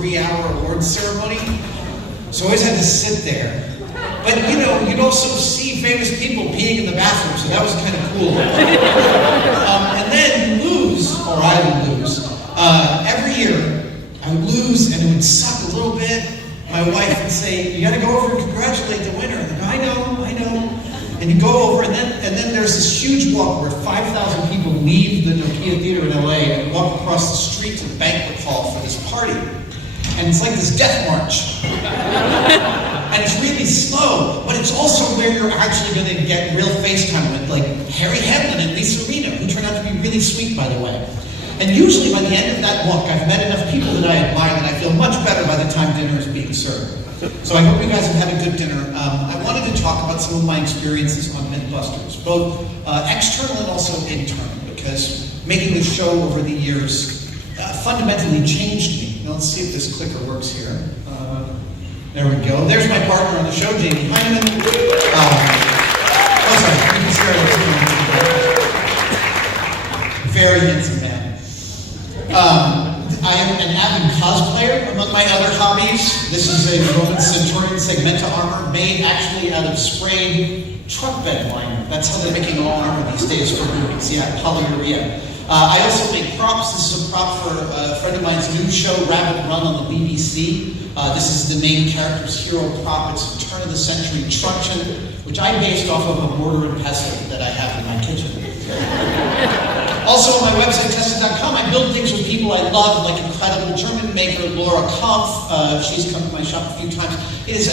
3-hour awards ceremony. So I always had to sit there. But you know, you'd also see famous people peeing in the bathroom, so that was kind of cool. And then you lose, or I would lose. Every year, I would lose and it would suck a little bit. My wife would say, you gotta go over and congratulate the winner. And I know. And you go over, and then there's this huge walk where 5,000 people leave the Nokia Theater in LA and walk across the street to the banquet hall for this party. And it's like this death march. And it's really slow, but it's also where you're actually going to get real FaceTime with like Harry Hamlin and Lisa Rinna, who turned out to be really sweet, by the way. And usually by the end of that walk, I've met enough people that I admire that I feel much better by the time dinner is being served. So I hope you guys have had a good dinner. I wanted to talk about some of my experiences on Mythbusters, both external and also internal, because making this show over the years fundamentally changed me. Now let's see if this clicker works here. There we go. There's my partner on the show, Jamie Hyneman. Very handsome man. I am an avid cosplayer, among my other hobbies. This is a Roman Centurion segmenta armor made actually out of sprayed truck bed liner. That's how they're making all armor these days for movies. Yeah, polyurea. I also make props. This is a prop for a friend of mine's new show, Rabbit Run, on the BBC. This is the main character's hero prop. It's a turn-of-the-century truncheon, which I based off of a mortar and pestle that I have in my kitchen. Also on my website, tested.com, I build things with people I love, like incredible German maker Laura Kampf. She's come to my shop a few times. It is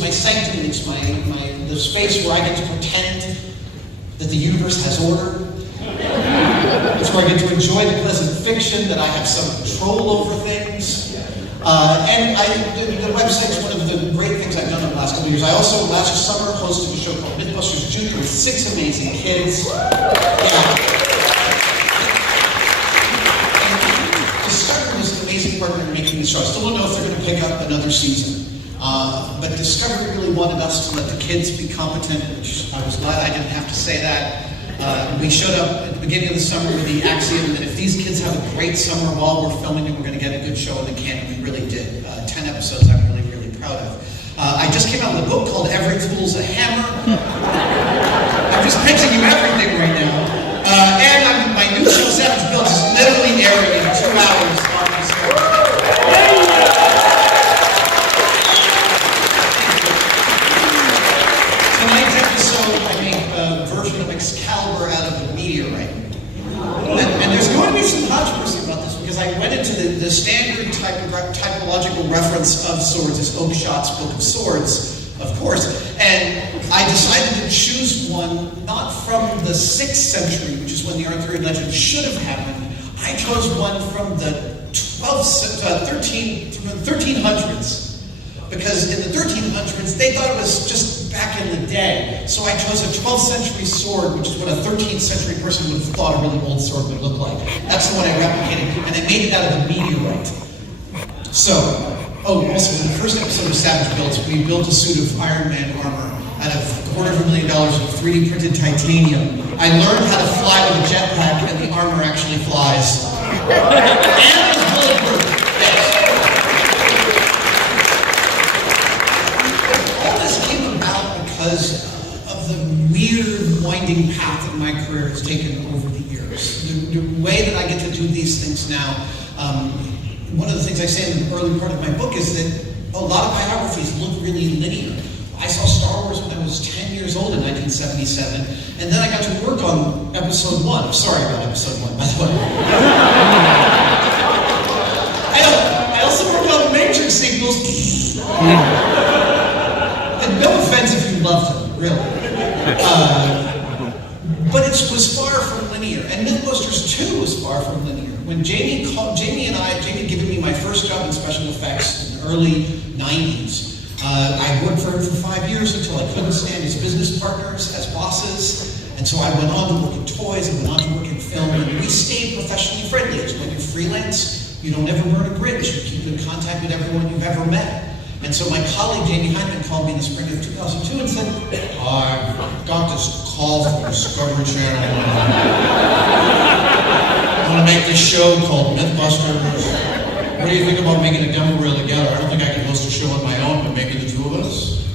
my sanctum. It's the space where I get to pretend that the universe has order. It's where I get to enjoy the pleasant fiction that I have some control over things. And the website is one of the great things I've done in the last couple of years. I also, last summer, hosted a show called Mythbusters Junior with 6 amazing kids. Yeah. Discovery was an amazing partner in making the show. I still don't know if they're going to pick up another season. But Discovery really wanted us to let the kids be competent, which I was glad I didn't have to say that. We showed up at the beginning of the summer with the axiom that if these kids have a great summer while we're filming it, we're going to get a good show in the can, and we really did. 10 episodes I'm really, really proud of. I just came out with a book called Every Tool's a Hammer. I'm just pitching you everything right now. And my new show, Savage Builds, is literally airing in 2 hours on this show. Tonight's episode, I make a version of Excalibur out of a meteorite. And there's going to be some controversy about this, because I went into the standard typological reference of swords, is Oakeshot's Book of Swords, of course, and I decided to choose one not from the 6th century, which is when the Arthurian legend should have happened. I chose one from the 1300s, because in the 1300s, they thought it was just back in the day. So I chose a 12th century sword, which is what a 13th century person would have thought a really old sword would look like. That's the one I replicated, and I made it out of a meteorite. So, also in the first episode of Savage Builds, we built a suit of Iron Man armor out of $250,000 of 3D printed titanium. I learned how to fly with a jetpack, and the armor actually flies. And it's bulletproof. Yes. All this came about because of the weird, winding path that my career has taken over the years. The way that I get to do these things now, one of the things I say in the early part of my book is that a lot of biographies look really linear. I saw Star Wars when I was 10 years old in 1977, and then I got to work on episode 1. I'm sorry about episode 1, by the way. I also worked on Matrix sequels. And no offense if you loved them, really. But it was far from linear, and Mythbusters 2 was far from linear. When Jamie had given me my first job in special effects in the early 90s, I worked for him for 5 years until I couldn't stand his business partners as bosses, and so I went on to work in toys, I went on to work in film, and we stayed professionally friendly. It's when you're freelance, you don't ever burn a bridge, you keep in contact with everyone you've ever met. And so my colleague Jamie Hyneman called me in the spring of 2002 and said, I've got this call from Discovery Channel. I want to make this show called Mythbusters. What do you think about making a demo reel together? I don't think I can host a show on my own, but maybe the two of us.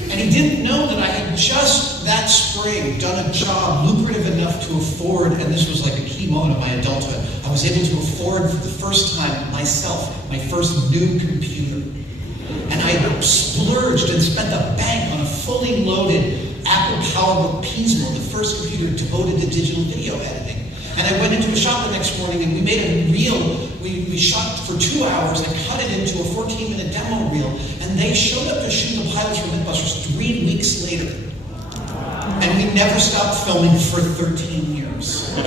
And he didn't know that I had just that spring done a job lucrative enough to afford, and this was like a key moment of my adulthood, I was able to afford for the first time myself, my first new computer. And I splurged and spent the bank on a fully loaded Apple PowerBook Pismo, the first computer devoted to digital video editing. And I went into a shop the next morning and we made a reel. We shot for 2 hours and cut it into a 14-minute demo reel. And they showed up to shoot the pilots for Mythbusters 3 weeks later. And we never stopped filming for 13 years. I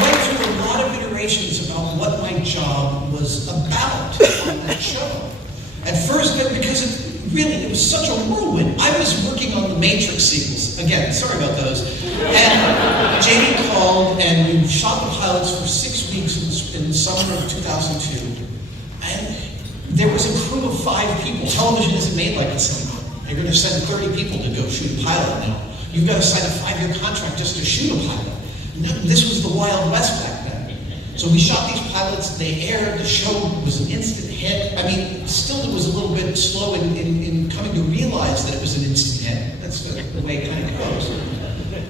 went through a lot of iterations about what my job was about on that show. At first, because it was such a whirlwind. I was working on the Matrix sequels. Again, sorry about those. And Jamie called and we shot the pilots for 6 weeks in the summer of 2002. And there was a crew of 5 people. Television isn't made like this anymore. You're going to send 30 people to go shoot a pilot now. You've got to sign a 5-year contract just to shoot a pilot. No, this was the Wild West back then. So we shot these pilots, they aired, the show was an instant hit. I mean, still it was a little bit slow in coming to realize that it was an instant hit. That's the way it kind of goes.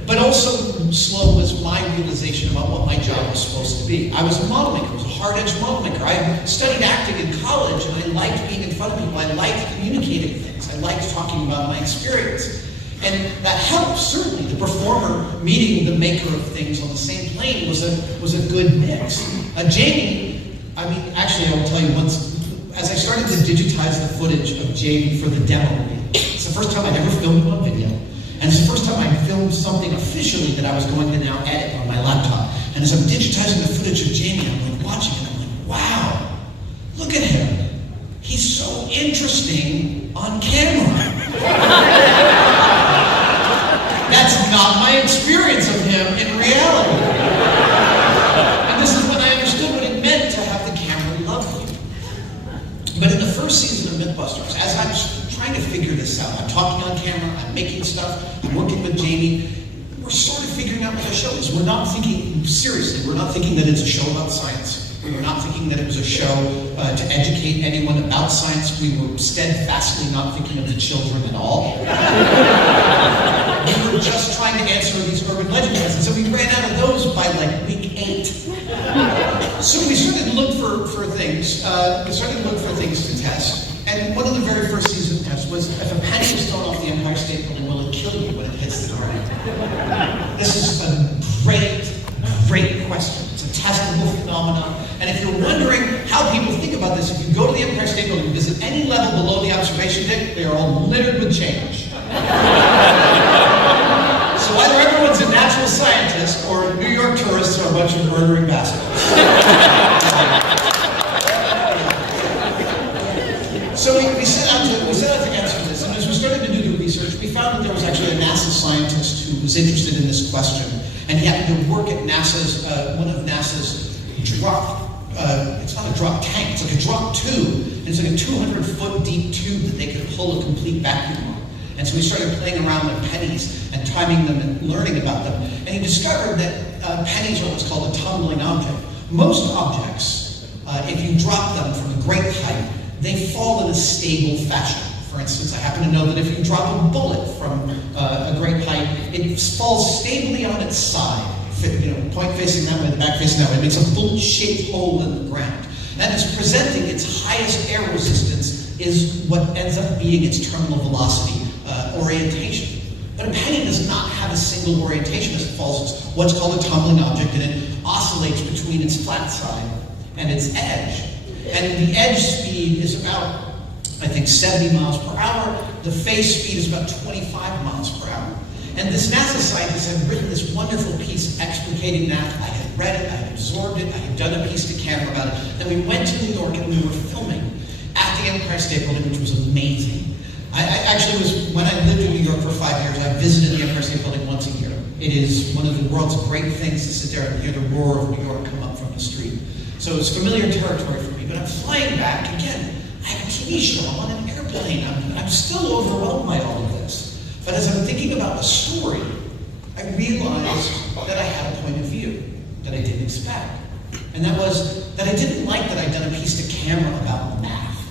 But also slow was my realization about what my job was supposed to be. I was a model maker, I was a hard-edged model maker. I studied acting in college and I liked being in front of people. I liked communicating things. I liked talking about my experience. And that helped, certainly. The performer meeting the maker of things on the same plane was a good mix. Jamie, I mean, actually I will tell you once, as I started to digitize the footage of Jamie for the demo reel, it's the first time I'd ever filmed on video. And it's the first time I filmed something officially that I was going to now edit on my laptop. And as I'm digitizing the footage of Jamie, I'm like watching it, I'm like, wow, look at him. He's so interesting on camera. That's not my experience of him in reality. And this is when I understood what it meant to have the camera love you. But in the first season of Mythbusters, as I'm trying to figure this out, I'm talking on camera, I'm making stuff, I'm working with Jamie, we're sort of figuring out what the show is. We're not thinking, seriously, we're not thinking that it's a show about science. We were not thinking that it was a show to educate anyone about science. We were steadfastly not thinking of the children at all. We were just trying to answer these urban legend questions, and so we ran out of those by like week 8. So we started to look for things. To test. And one of the very first season tests was, if a penny is thrown off the Empire State Building, will it kill you when it hits the ground? This is a great question. It's a testable phenomenon. And if you're wondering how people think about this, if you go to the Empire State Building, visit any level below the observation deck, they are all littered with change. So either everyone's a natural scientist, or New York tourists are a bunch of murdering bastards. So we set out to answer this, and as we started to do the research, we found that there was actually a NASA scientist who was interested in this question, and he happened to work at NASA's, one of NASA's drop, it's not a drop tank, it's like a drop tube, and it's like a 200-foot deep tube that they could pull a complete vacuum on. And so we started playing around with pennies and timing them and learning about them, and he discovered that pennies are what's called a tumbling object. Most objects, if you drop them from a great height, they fall in a stable fashion. For instance, I happen to know that if you drop a bullet from a great height, it falls stably on its side, point facing that way, the back facing that way. It makes a bullet-shaped hole in the ground. And it's presenting its highest air resistance is what ends up being its terminal velocity orientation. But a penny does not have a single orientation as it falls. It's what's called a tumbling object, and it oscillates between its flat side and its edge. And the edge speed is about, I think, 70 miles per hour. The face speed is about 25 miles per hour. And this NASA scientist had written this wonderful piece explicating that. I had read it, I had absorbed it, I had done a piece to camera about it. Then we went to New York and we were filming at the Empire State Building, which was amazing. I actually was, when I lived in New York for 5 years, I visited the Empire State Building once a year. It is one of the world's great things to sit there and hear the roar of New York come up from the street. So it's familiar territory for me, but I'm flying back, again, I have a TV show, I'm on an airplane, I'm still overwhelmed by all of this. But as I'm thinking about the story, I realized that I had a point of view that I didn't expect. And that was that I didn't like that I'd done a piece to camera about math.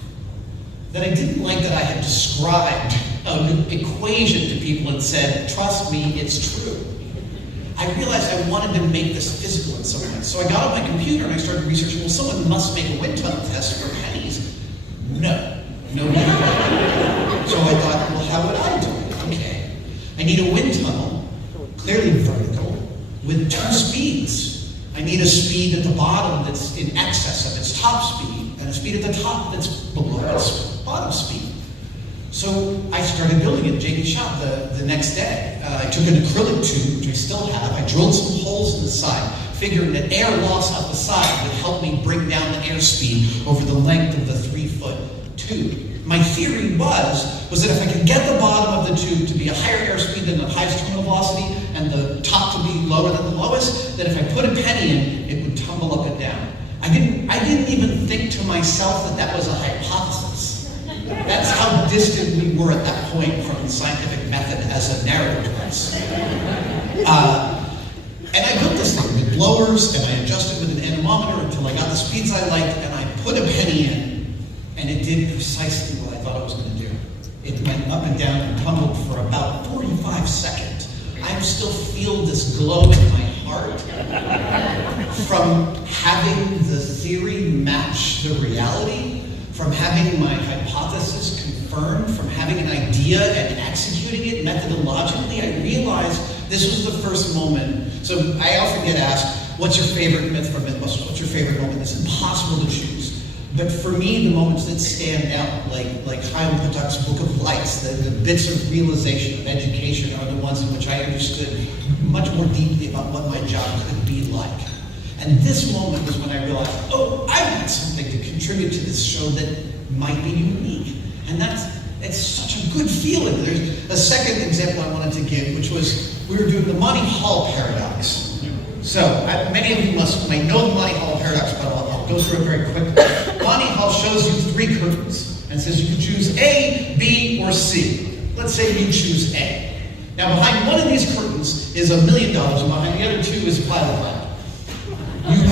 That I didn't like that I had described an equation to people and said, trust me, it's true. I realized I wanted to make this physical in some way. So I got on my computer and I started researching, well, someone must make a wind tunnel test for pennies. No way. So I thought, well, how would I do it? Okay. I need a wind tunnel, clearly vertical, with two speeds. I need a speed at the bottom that's in excess of its top speed, and a speed at the top that's below its bottom speed. So I started building it in JD's shop the next day. I took an acrylic tube, which I still have. I drilled some holes in the side, figuring that air loss out the side would help me bring down the airspeed over the length of the 3-foot tube. My theory was that if I could get the bottom of the tube to be a higher airspeed than the highest terminal velocity and the top to be lower than the lowest, that if I put a penny in, it would tumble up and down. I didn't even think to myself that was a hypothesis. That's how distant we were at that point from the scientific method as a narrative device. And I built this thing with blowers, and I adjusted with an anemometer until I got the speeds I liked, and I put a penny in, and it did precisely what I thought it was going to do. It went up and down and tumbled for about 45 seconds. I still feel this glow in my heart from having the theory match the reality, from having my hypothesis confirmed, from having an idea and executing it methodologically. I realized this was the first moment. So I often get asked, what's your favorite myth from Mythbusters? What's your favorite moment? It's impossible to choose. But for me, the moments that stand out, like Chaim Potuk's Book of Lights, the bits of realization, of education, are the ones in which I understood much more deeply about what my job could be like. And this moment was when I realized, oh, I've got something to contribute to this show that might be unique. And it's such a good feeling. There's a second example I wanted to give, which was we were doing the Monty Hall paradox. So many of you might know the Monty Hall paradox, but I'll go through it very quickly. Monty Hall shows you 3 curtains and says you can choose A, B, or C. Let's say you choose A. Now behind one of these curtains is $1 million, and behind the other 2 is a pile of land. You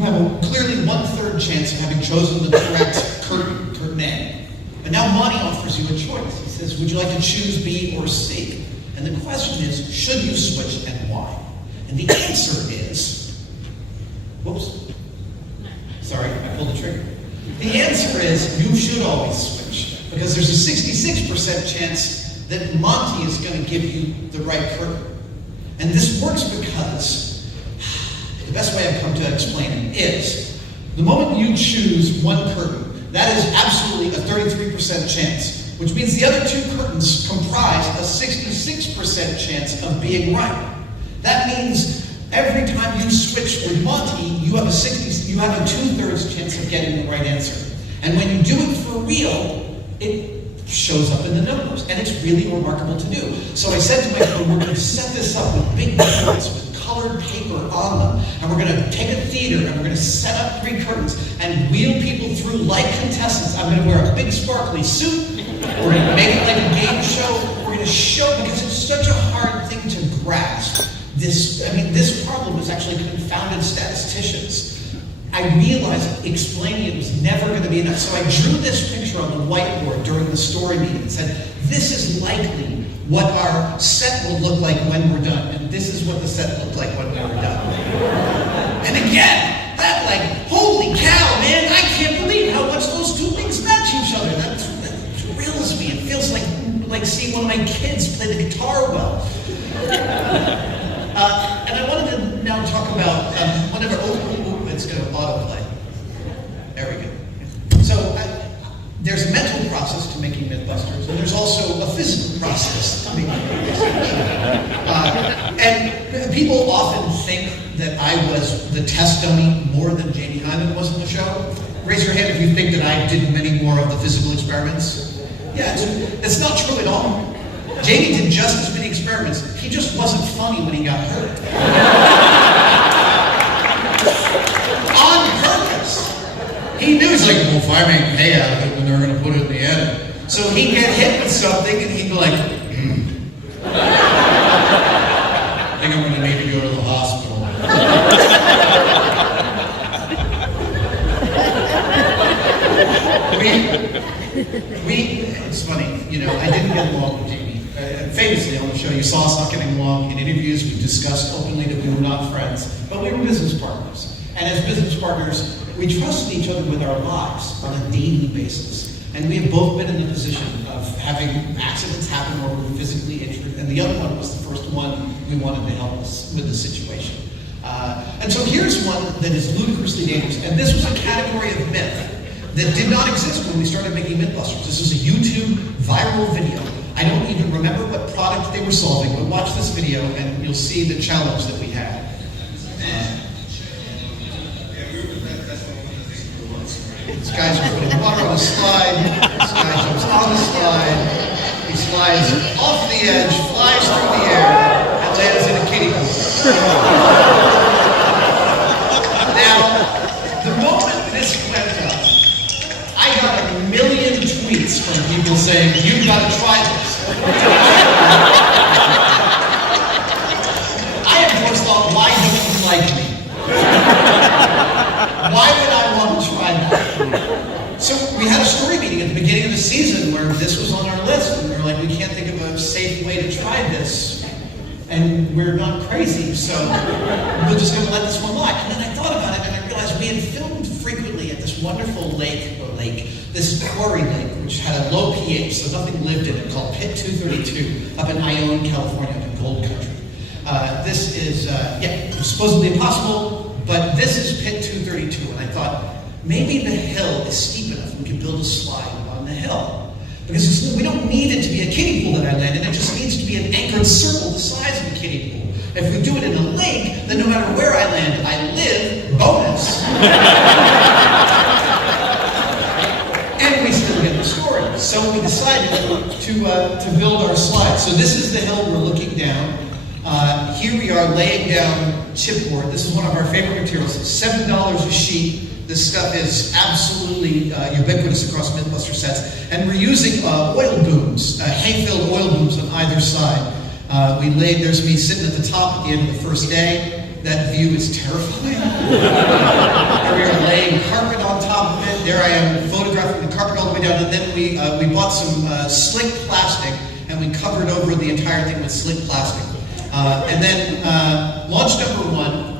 have a clearly 1/3 chance of having chosen the correct curtain A. But now Monty offers you a choice. He says, would you like to choose B or C? And the question is, should you switch and why? And the answer is, whoops, sorry, I pulled the trigger. The answer is, you should always switch, because there's a 66% chance that Monty is going to give you the right curtain. And this works because the best way I've come to explain it is, the moment you choose one curtain, that is absolutely a 33% chance, which means the other 2 curtains comprise a 66% chance of being right. That means every time you switch with Monty, you have a 2/3 chance of getting the right answer. And when you do it for real, it shows up in the numbers, and it's really remarkable to do. So I said to my crew, we're going to set this up with big boards with colored paper on them, and we're going to take a theater, and we're going to set up 3 curtains and wheel people through like contestants. I'm going to wear a big sparkly suit. We're going to make it like a game show. We're going to show, because it's such a hard thing to grasp. This problem has actually confounded statisticians. I realized explaining it was never going to be enough. So I drew this picture on the whiteboard during the story meeting and said, this is likely what our set will look like when we're done. And this is what the set looked like when we were done. And again, holy cow, man, I can't believe how much those 2 things match each other. That thrills me. It feels like seeing one of my kids play the guitar well. And I wanted to now talk about it's going to autoplay. There we go. So there's a mental process to making Mythbusters, and there's also a physical process to making Mythbusters. And people often think that I was the test dummy more than Jamie Hyman was in the show. Raise your hand if you think that I did many more of the physical experiments. Yeah, it's not true at all. Jamie did just as many experiments. He just wasn't funny when he got hurt. On purpose. He knew, he's like, well, if I make hay out of it, then they're going to put it in the edit. So he'd get hit with something, and he'd be like, to go to the hospital. It's funny, you know, I didn't get along with Jamie. Famously on the show, you saw us not getting along in interviews. We discussed openly that we were not friends, but we were business partners. And as business partners, we trusted each other with our lives on a daily basis. And we have both been in the position of having accidents happen where we were physically injured, and the other one was the first one we wanted to help us with the situation. And so here's one that is ludicrously dangerous, and this was a category of myth that did not exist when we started making Mythbusters. This was a YouTube viral video. I don't even remember what product they were solving, but watch this video and you'll see the challenge that we had. This guy's putting water on the slide. This guy jumps on the slide. He slides off the edge, flies through the air, and lands in a kiddie pool. Now, the moment this went up, I got a million tweets from people saying, "You've got to try this." I of course thought, why don't you like me? Why would I want to try that? So we had a story meeting at the beginning of the season where this was on our list, and we were like, we can't think of a safe way to try this, and we're not crazy, so we're just going to let this one lie. And then I thought about it, and I realized we had filmed frequently at this wonderful lake, this quarry lake, which had a low pH, so nothing lived in it, called Pit 232, up in Ione, California, up in gold country. This is, supposedly impossible, but this is Pit 232, and I thought, maybe the hill is steep enough we can build a slide on the hill. Because we don't need it to be a kiddie pool that I land in, it just needs to be an anchored circle the size of a kiddie pool. If we do it in a lake, then no matter where I land, I live, bonus. And we still get the story. So we decided to build our slide. So this is the hill we're looking down. Here we are laying down chipboard. This is one of our favorite materials. It's $7 a sheet. This stuff is absolutely ubiquitous across Mythbuster sets. And we're using oil booms, hay-filled oil booms on either side. There's me sitting at the top at the end of the first day. That view is terrifying. Here we are laying carpet on top of it. There I am photographing the carpet all the way down. And then we bought some slick plastic and we covered over the entire thing with slick plastic. And then launch number one,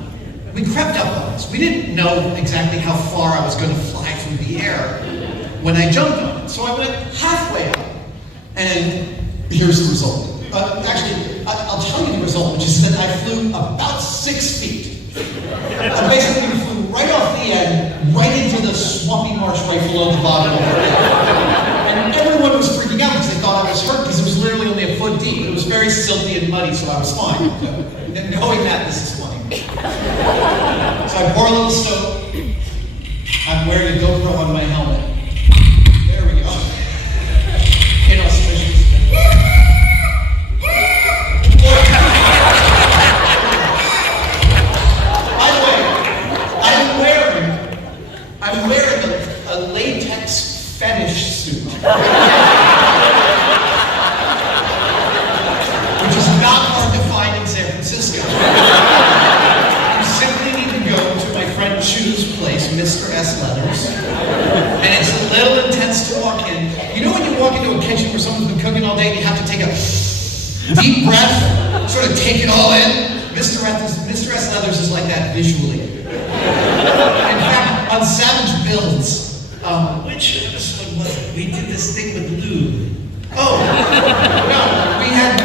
we crept up on this. We didn't know exactly how far I was going to fly through the air when I jumped on it. So I went halfway up, and here's the result. Actually, I'll tell you the result, which is that I flew about 6 feet. I basically flew right off the end, right into the swampy marsh right below the bottom of the hill. And everyone was freaking out because they thought I was hurt because it was literally only a foot deep. It was very silty and muddy, so I was fine. And knowing that, this is funny. So I pour a little soap. I'm wearing a GoPro on my helmet. There we go. Inauspicious. By the way, I'm wearing a latex fetish suit. Which is not hard to find in San Francisco. You simply need to go to my friend Chu's place, Mr. S. Leathers. And it's a little intense to walk in. You know when you walk into a kitchen where someone's been cooking all day and you have to take a deep breath, sort of take it all in? Mr. S. Leathers is like that visually. In fact, on Savage Builds, which episode was it? We did this thing with Lou. Oh, no,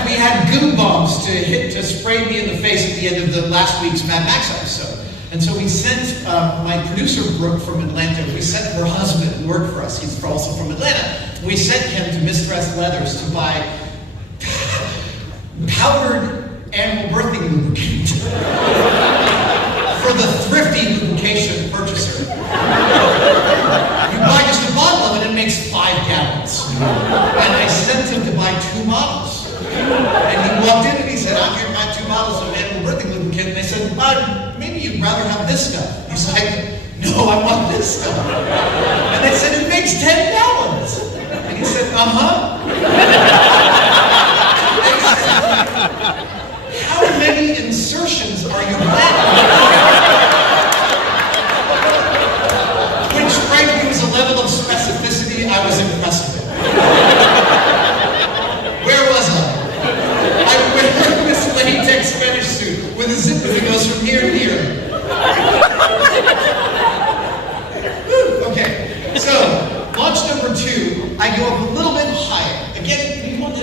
we had goo bombs to spray me in the face at the end of the last week's Mad Max episode. And so we sent my producer, Brooke, from Atlanta, we sent her husband who worked for us, he's also from Atlanta. We sent him to Mr. S. Leathers to buy powdered animal birthing lubricant for the thrifty lubrication purchaser. You buy just a bottle of it and it makes 5 gallons. And I sent him to buy 2 bottles. And he walked in and he said, I'm here to buy 2 bottles of animal birthing lubricant. And I said, maybe you'd rather have this stuff. He's like, no, I want this stuff. And they said, it makes 10 gallons. And he said, how many insertions It goes from here to here. Okay, so launch number 2, I go up a little bit higher. Again, we want to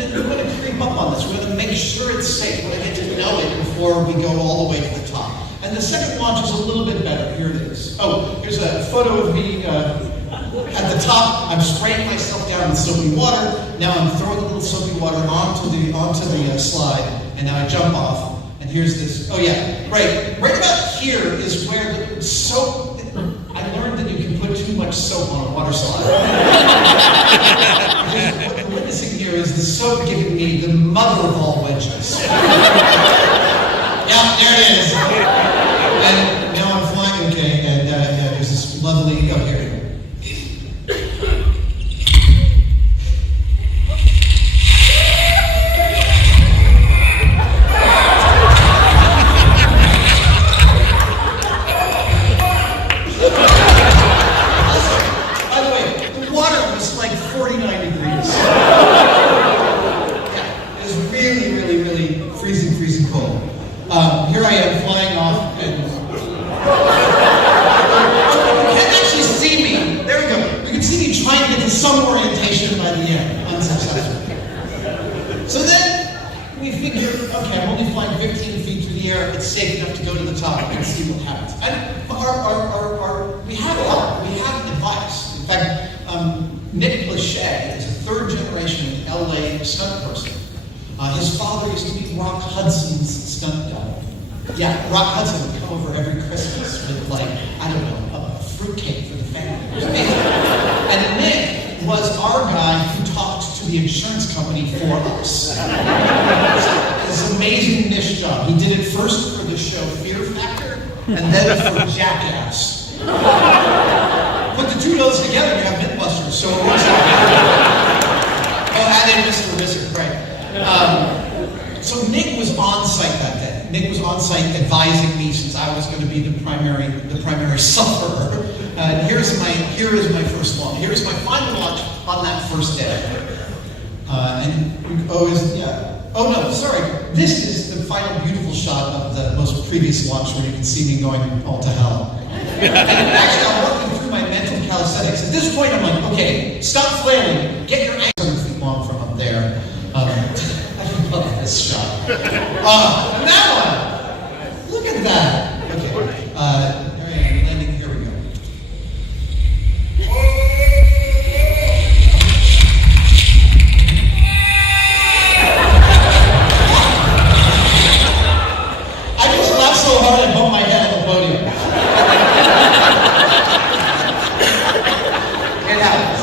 creep up on this. We want to make sure it's safe. We want to get to know it before we go all the way to the top. And the second launch is a little bit better. Here it is. Oh, here's a photo of me at the top. I'm spraying myself down with soapy water. Now I'm throwing a little soapy water onto the slide, and now I jump off. And here's this. Oh yeah, right about here is where the soap. I learned that you can put too much soap on a water slide. What we're witnessing here is the soap giving me the mother of all wedges. Yeah, there it is. And now I'm flying, okay, and there's this lovely, oh, here. By the way, the water was like 49 degrees. Yeah, it was really, really, really freezing cold. Here I am flying off, and you can't actually see me. There we go. You can see me trying to get to some orientation by the end, unsuccessful. So then we figure, okay, I'm only flying 15 feet through the air. It's safe enough to go to the top and see what happens. And we have help. We have advice. In fact, Nick Lachey is a third-generation LA stunt person. His father used to be Rock Hudson's stunt double. Yeah, Rock Hudson would come over every Christmas with, like, I don't know, a fruitcake for the family. It was amazing. And Nick was our guy who talked to the insurance company for us. It's an amazing niche job. He did it first for the show Fear Factor, and then for Jackass. Put the two of those together, you have Mythbusters, so it works out. Oh, add in Mr. Wizard, right. So Nick was on site that day. Nick was on site advising me since I was going to be the primary sufferer. Here is my first launch. Here is my final launch on that first day. Oh no, sorry. This is the final beautiful shot of the most previous launch where you can see me going all to hell. And actually, I'm working through my mental calisthenics. At this point, I'm like, okay, stop flailing. Get your ankles 7 feet long from up there. I love this shot. And that one. Look at that. Okay. There I am, landing. Here we go. I just laughed so hard I bumped my head on the podium. It happens.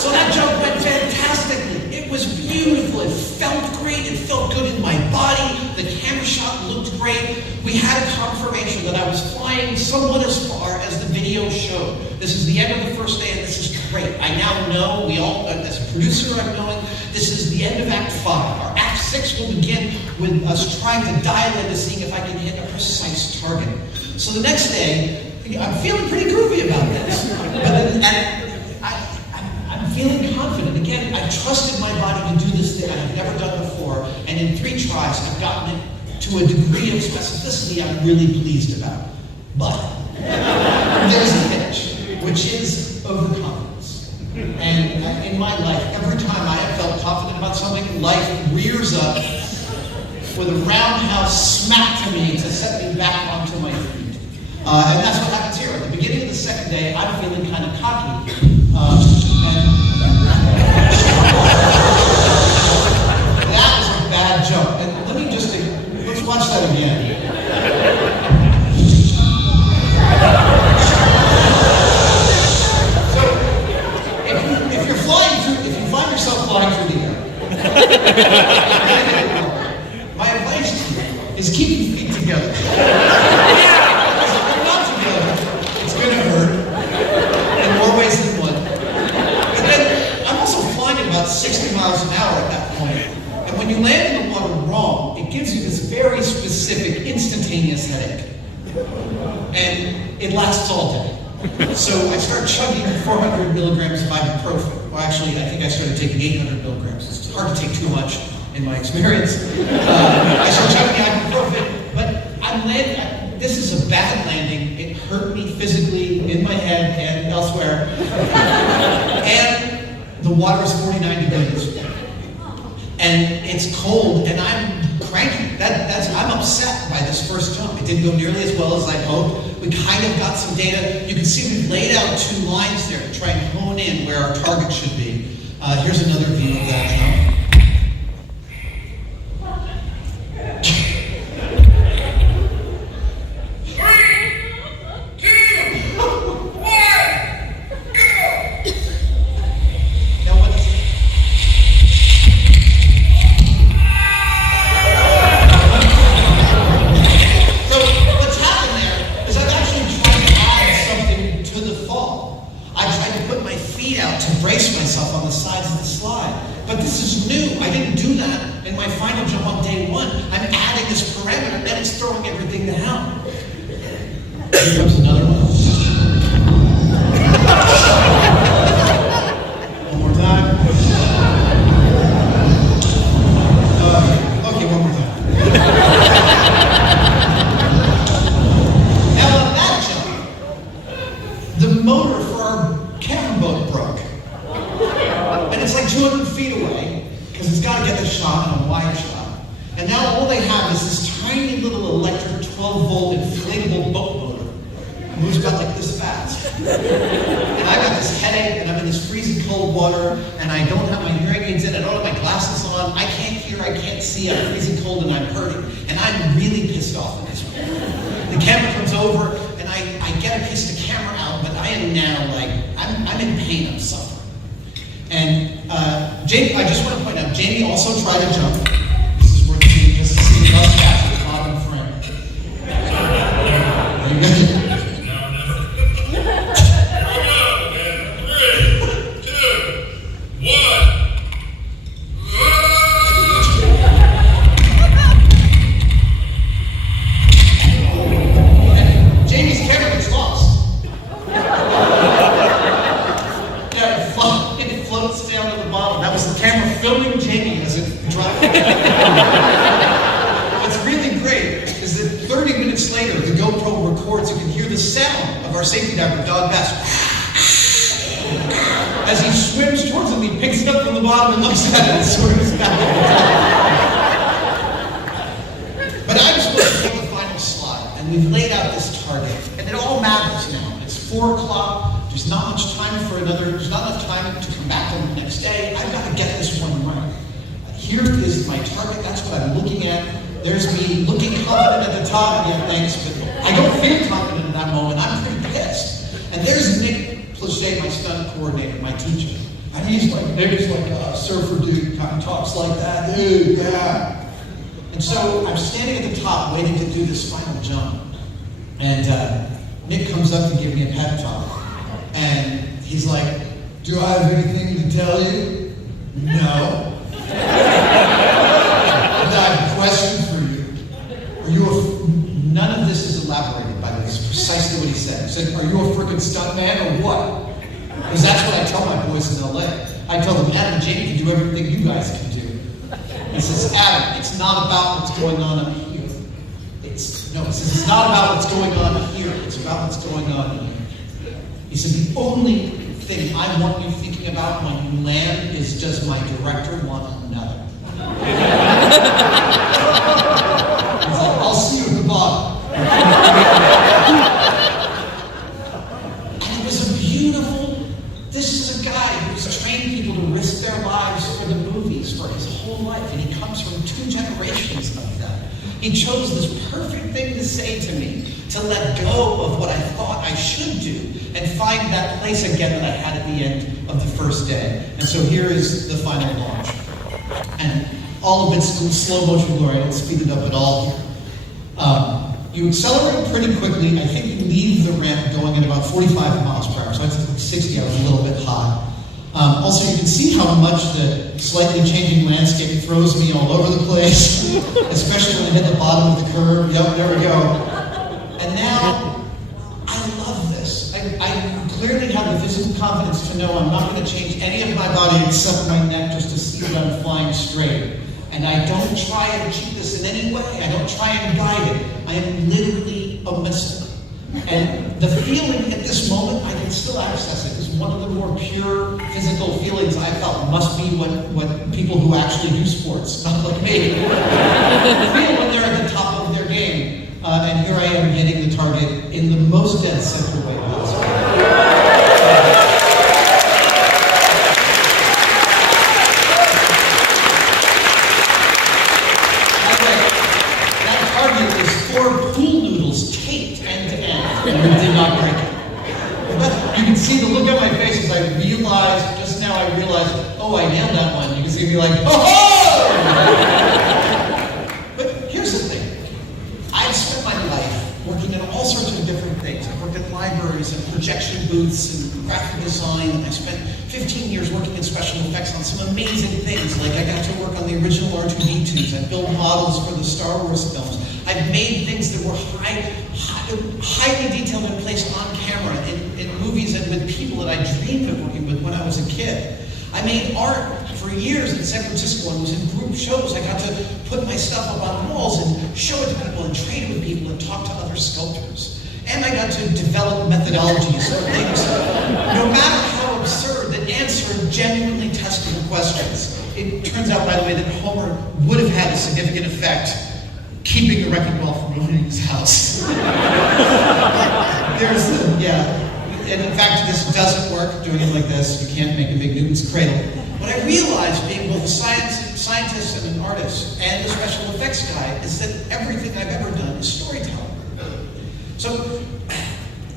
So that jump went fantastically. It was beautiful. It felt great. It felt good in my body. The camera shot looked great. We had a confirmation that I was flying somewhat as far as the video showed. This is the end of the first day, and this is great. I now know, as a producer, I'm knowing this is the end of Act 5. Our Act 6 will begin with us trying to dial into seeing if I can hit a precise target. So the next day, I'm feeling pretty groovy about this. But then, I'm feeling confident. Again, I trusted my body to do this thing I had never done before, and in 3 tries, I've gotten it to a degree of specificity I'm really pleased about. But there's a pitch, which is overconfidence. And in my life, every time I have felt confident about something, life rears up with a roundhouse smack to me to set me back onto my feet. And that's what happens here. At the beginning of the second day, I'm feeling kind of cocky. That was a bad jump. And let's watch that again. So, if you find yourself flying through the air, my advice to you is keep your feet together. Because if they're not together, it's going to hurt in more ways than one. And then I'm also flying at about 60 miles an hour at that point. And when you land in the water wrong, it gives you this very specific, instantaneous headache. And it lasts all day. So I started chugging 400 milligrams of ibuprofen. Well, actually, I think I started taking 800 milligrams. It's hard to take too much in my experience. I started chugging ibuprofen, but I'm landing. This is a bad landing. It hurt me physically in my head and elsewhere. And the water is 49 degrees. And it's cold, and I'm cranky. I'm upset by this first jump. It didn't go nearly as well as I hoped. We kind of got some data. You can see we've laid out 2 lines there to try and hone in where our target should be. Here's another view of that jump. Here comes another one. One more time. Okay, one more time. Now on that jump, the motor for our camera boat broke. And it's like 200 feet away, because it's got to get the shot in a wide shot. And now all they have is this tiny little electric 12-volt inflatable boat motor. Moves about like this fast. And I've got this headache, and I'm in this freezing cold water, and I don't have my hearing aids in, I don't have my glasses on, I can't hear, I can't see, I'm freezing cold, and I'm hurting. And I'm really pissed off at this one. The camera comes over, and I get a piece of the camera out, but I am now like, I'm in pain, I'm suffering. And Jamie, I just want to point out, Jamie also tried to jump. This is worth seeing just to see the mustache at the bottom frame. Are you ready? Filming Jamie as it dropped. What's really great is that 30 minutes later, the GoPro records, you can hear the sound of our safety diver, Dog Bass. As he swims towards him, he picks it up from the bottom and looks at it and swims back. But I'm supposed to take the final slide, and we've laid out this target, and it all matters now. It's 4 o'clock. There's not much time there's not enough time to come back on the next day. I've got to get this one right. Here is my target, that's what I'm looking at. There's me looking confident at the top, yeah, thanks, but I don't feel confident in that moment. I'm pretty pissed. And there's Nick Plachet, my stunt coordinator, my teacher. And he's like a surfer dude, kind of talks like that, dude, yeah. And so I'm standing at the top waiting to do this final jump. And Nick comes up to give me a pep talk. And he's like, do I have anything to tell you? No. But I have a question for you. None of this is elaborated, by the way. It's precisely what he said. He said, are you a freaking stuntman or what? Because that's what I tell my boys in LA. I tell them, Adam and Jamie can do everything you guys can do. He says, Adam, it's not about what's going on up here. He says, it's not about what's going on here. It's about what's going on here. He said, the only thing I want you thinking about when you land is, does my director want another? He's like, I'll see you at the bottom. And it was a beautiful, this is a guy who's trained people to risk their lives for the movies for his whole life, and he comes from 2 generations of that. He chose this perfect thing to say to me, to let go of what I thought I should do, and find that place again that I had at the end of the first day. And so here is the final launch. And all of it's slow motion glory. I don't speed it up at all here. You accelerate pretty quickly. I think you leave the ramp going at about 45 miles per hour. So I'd say 60, I was a little bit high. Also, you can see how much the slightly changing landscape throws me all over the place, especially when I hit the bottom of the curve. Yep, there we go. And now, I love this. I clearly have the physical confidence to know I'm not going to change any of my body except my neck just to see that I'm flying straight. And I don't try and cheat this in any way. I don't try and guide it. I am literally a missile. And the feeling at this moment, I can still access it. It's one of the more pure physical feelings I felt must be what people who actually do sports, not like me, feel when they're at the top of their game. And here I am hitting the target in the most dead center way possible. You can see the look on my face as I realized, just now I realized, oh, I nailed that one. You can see me like, oh! But here's the thing. I've spent my life working in all sorts of different things. I've worked at libraries and projection booths and graphic design. And I spent 15 years working in special effects on some amazing things. Like I got to work on the original R2-D2s. I built models for the Star Wars films. I've made things that were highly detailed and placed on camera in movies and with people that I dreamed of working with when I was a kid. I made art for years in San Francisco and was in group shows. I got to put my stuff up on walls and show it to people and trade with people and talk to other sculptors. And I got to develop methodologies for things, no matter how absurd, that answer genuinely testable questions. It turns out, by the way, that Homer would have had a significant effect keeping the wrecking ball from ruining his house. And in fact, this doesn't work, doing it like this. You can't make a big Newton's cradle. What I realized, being both a scientist and an artist, and a special effects guy, is that everything I've ever done is storytelling. So,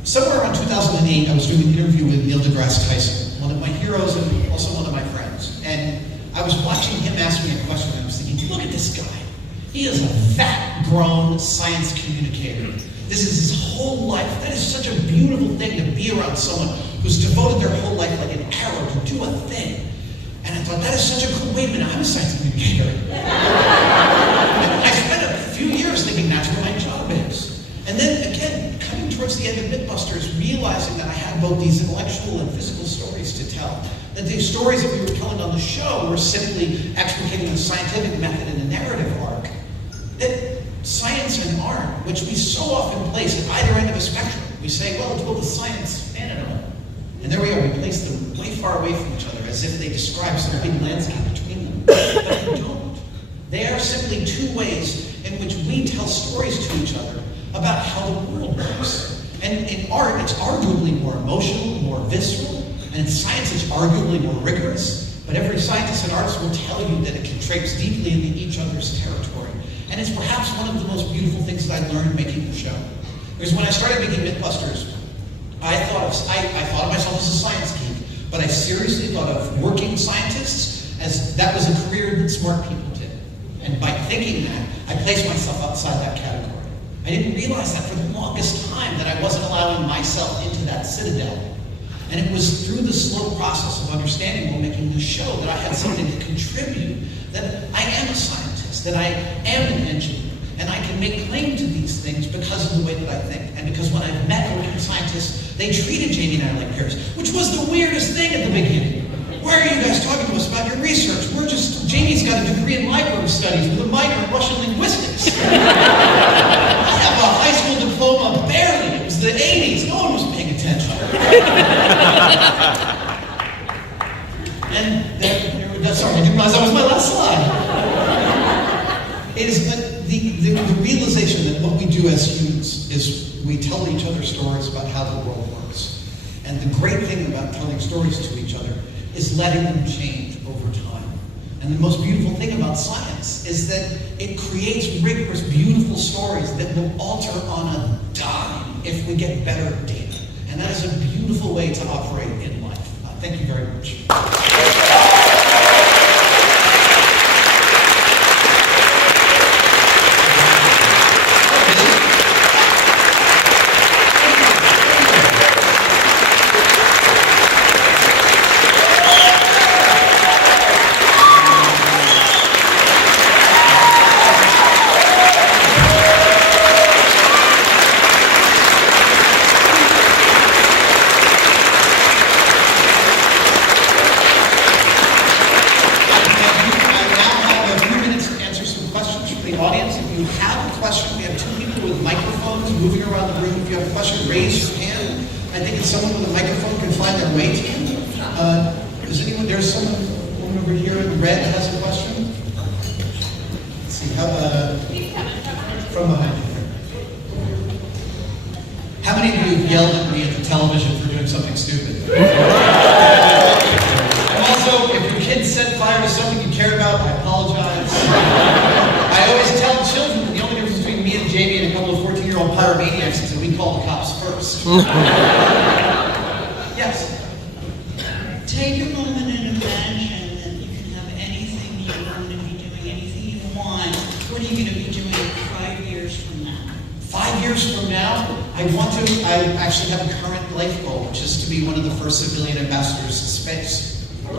somewhere around 2008, I was doing an interview with Neil deGrasse Tyson, one of my heroes and also one of my friends. And I was watching him ask me a question, and I was thinking, look at this guy. He is a fat-grown science communicator. This is his whole life. That is such a beautiful thing to be around someone who's devoted their whole life like an arrow to do a thing. And I thought, that is such a cool, wait a minute, I'm a science communicator. And I spent a few years thinking that's what my job is. And then again, coming towards the end of Mythbusters, realizing that I had both these intellectual and physical stories to tell. That the stories that we were telling on the show were simply explicating the scientific method in a narrative arc. That science and art, which we so often place at either end of a spectrum, we say, well, it's both a science and an art. And there we are, we place them way far away from each other as if they describe some big landscape between them. But they don't. They are simply two ways in which we tell stories to each other about how the world works. And in art, it's arguably more emotional, more visceral, and in science, it's arguably more rigorous. But every scientist and artist will tell you that it can traipse deeply into each other's territory. And it's perhaps one of the most beautiful things that I learned making the show. Because when I started making Mythbusters, I thought of myself as a science geek, but I seriously thought of working scientists as that was a career that smart people did. And by thinking that, I placed myself outside that category. I didn't realize that for the longest time, that I wasn't allowing myself into that citadel. And it was through the slow process of understanding while making this show that I had something to contribute, that I am a scientist, that I am an engineer, and I can make claim to these things because of the way that I think. And because when I've met working scientists, they treated Jamie and I like peers, which was the weirdest thing at the beginning. Why are you guys talking to us about your research? Jamie's got a degree in library studies with a minor in Russian linguistics. I have a high school diploma, barely. It was the 80s. No one was paying attention. Sorry, I didn't realize that was my last slide. It is the realization that what we do as humans is we tell each other stories about how the world works. And the great thing about telling stories to each other is letting them change over time. And the most beautiful thing about science is that it creates rigorous, beautiful stories that will alter on a dime if we get better data. And that is a beautiful way to operate in life. Thank you very much. have a question, we have two people with microphones moving around the room. If you have a question, raise your hand. I think if someone with a microphone can find their way to you. Is anyone, there's someone over here in red that has a question? Let's see, how from behind you. How many of you have yelled at me at the television for doing something stupid? And also, if your kid set fire to something you care about, I apologize. I always tell children the only difference between me and Jamie and a couple of 14-year-old pyromaniacs is that we call the cops first. Yes? Take a moment and imagine that you can have anything you want to be doing, anything you want. What are you going to be doing 5 years from now? 5 years from now, I actually have a current life goal, which is to be one of the first civilian ambassadors to space. I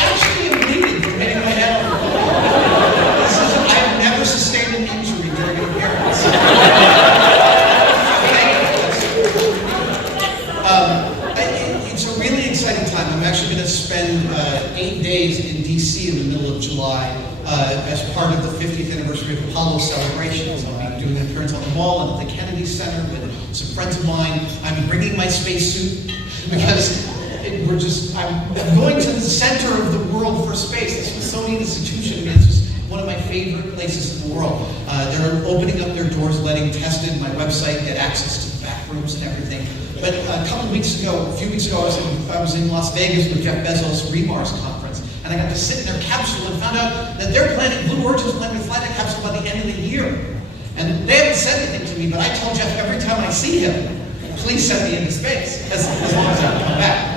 actually am bleeding from hitting my head on the wall. I've never sustained an injury during an appearance. It's a really exciting time. I'm actually going to spend 8 days in DC in the middle of July as part of the 50th anniversary of Apollo celebrations. I'll be doing an appearance on the Mall and at the Kennedy Center with some friends of mine. I'm bringing my spacesuit because I'm going to the center of the world for space. The Smithsonian Institution is just one of my favorite places in the world. They're opening up their doors, letting test in my website, get access to the back rooms and everything. But a few weeks ago, I was in Las Vegas with Jeff Bezos' Remars conference, and I got to sit in their capsule and found out that Blue Origin's planning to fly that capsule by the end of the year. And they haven't said anything to me, but I tell Jeff every time I see him, please send me into space, as long as I can come back.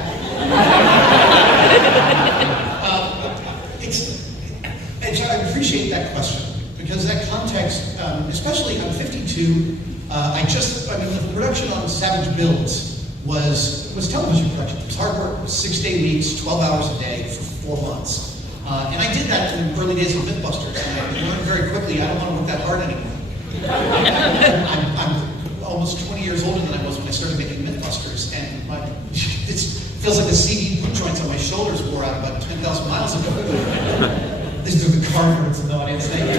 I appreciate that question, because that context, especially I'm 52, the production on Savage Builds was television production. It was hard work. It was 6-day weeks, 12 hours a day for 4 months. And I did that in the early days of Mythbusters. And I learned very quickly, I don't want to work that hard anymore. I'm almost 20 years older than I was when I started making Mythbusters. And it feels like the CD boot joints on my shoulders wore out about 10,000 miles ago. These are the carvers in the audience. Thank you.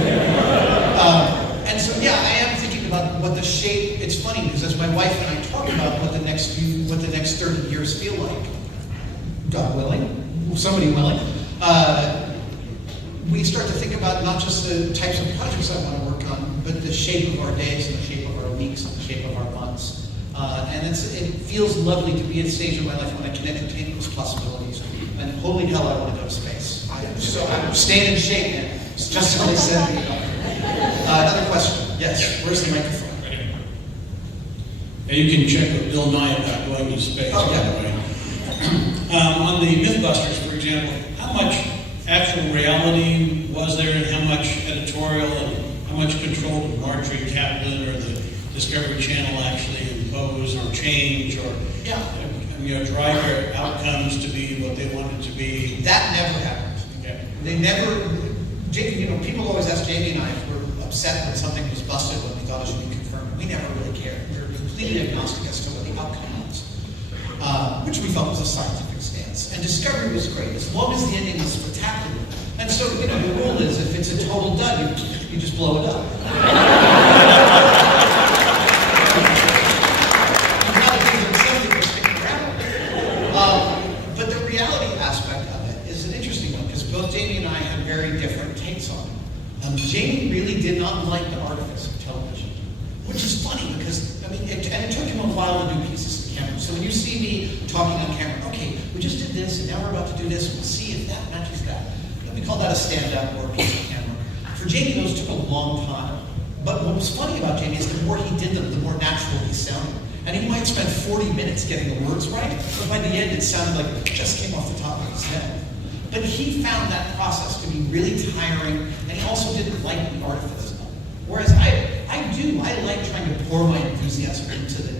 And so, yeah, I am thinking about what the shape. It's funny because as my wife and I talk about what the next 30 years feel like, God willing, somebody willing, we start to think about not just the types of projects I want to work on, but the shape of our days and the shape of our weeks and the shape of our months. And it feels lovely to be at a stage in my life when I can entertain those possibilities. And holy hell, I want to go to space. I'm staying in shape, man. It's just what they said. Another question. Yes. Where's the microphone? And you can check with Bill Nye about going to space, by the way. On the Mythbusters, for example, how much actual reality was there, and how much editorial, and how much control did Marjorie Kaplan or the Discovery Channel actually impose or change, or drive their outcomes to be what they wanted to be? That never happened. Okay. They never. People always ask Jamie and I if we're upset when something was busted when we thought it should be confirmed. We never really cared. We were completely agnostic as to what the outcome was, which we felt was a scientific stance. And Discovery was great as long as the ending was spectacular. And so, the rule is if it's a total dud, you just blow it up. But the reality aspect of it is an interesting one because both Jamie and I had very different takes on it. Jamie really did not like the artifice of television, which is funny because, it took him a while to do pieces of camera. So when you see me talking on camera, okay, we just did this, and now we're about to do this, we'll see if that matches that. We call that a stand-up or a piece of camera. For Jamie, those took a long time. But what was funny about Jamie is the more he did them, the more natural he sounded. And he might spend 40 minutes getting the words right, but by the end it sounded like it just came off the top of his head. But he found that process to be really tiring, and he also didn't like the artifice. Whereas I like trying to pour my enthusiasm into the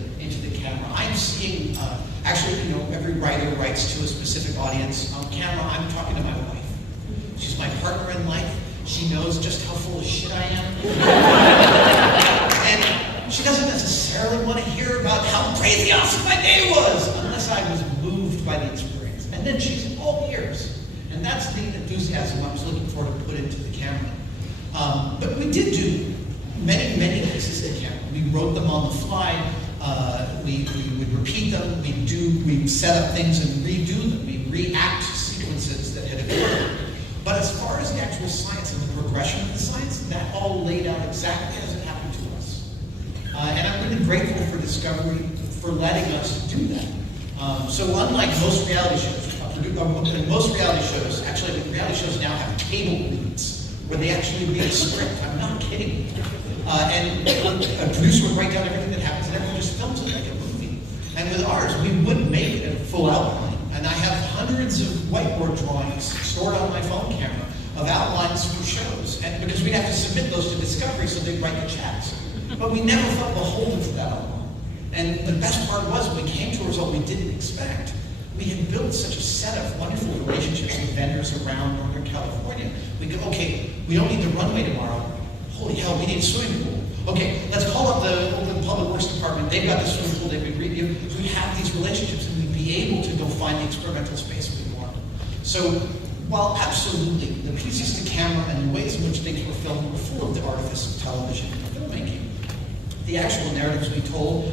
camera. I'm seeing, every writer writes to a specific audience. On camera, I'm talking to my wife. She's my partner in life. She knows just how full of shit I am. And she doesn't necessarily want to hear about how crazy awesome my day was, unless I was moved by the experience. And then she's 12 years. And that's the enthusiasm I was looking for to put into the camera. But we did do many, many pieces of the camera. We wrote them on the fly. We would repeat them. We'd set up things and redo them. We'd react sequences that had occurred. But as far as the actual science and the progression of the science, that all laid out exactly as it happened to us. And I'm really grateful for Discovery for letting us do that. So unlike most reality shows, actually reality shows now have table reads, where they actually read a script. I'm not kidding you. And a producer would write down everything that happens, and everyone just films it like a movie. And with ours, we would make it a full outline. And I have hundreds of whiteboard drawings stored on my phone camera of outlines for shows. And because we'd have to submit those to Discovery so they'd write the checks. But we never felt beholden to that outline. And the best part was, when we came to a result we didn't expect, we had built such a set of wonderful relationships with vendors around Northern California. We go, okay, we don't need the runway tomorrow. Holy hell, we need a swimming pool. Okay, let's call up the Oakland Public Works Department. They've got the swimming pool, they would review. So we have these relationships, and we'd be able to go find the experimental space we want. So, while absolutely the pieces to camera and the ways in which things were filmed were full of the artifice of television and filmmaking, the actual narratives we told,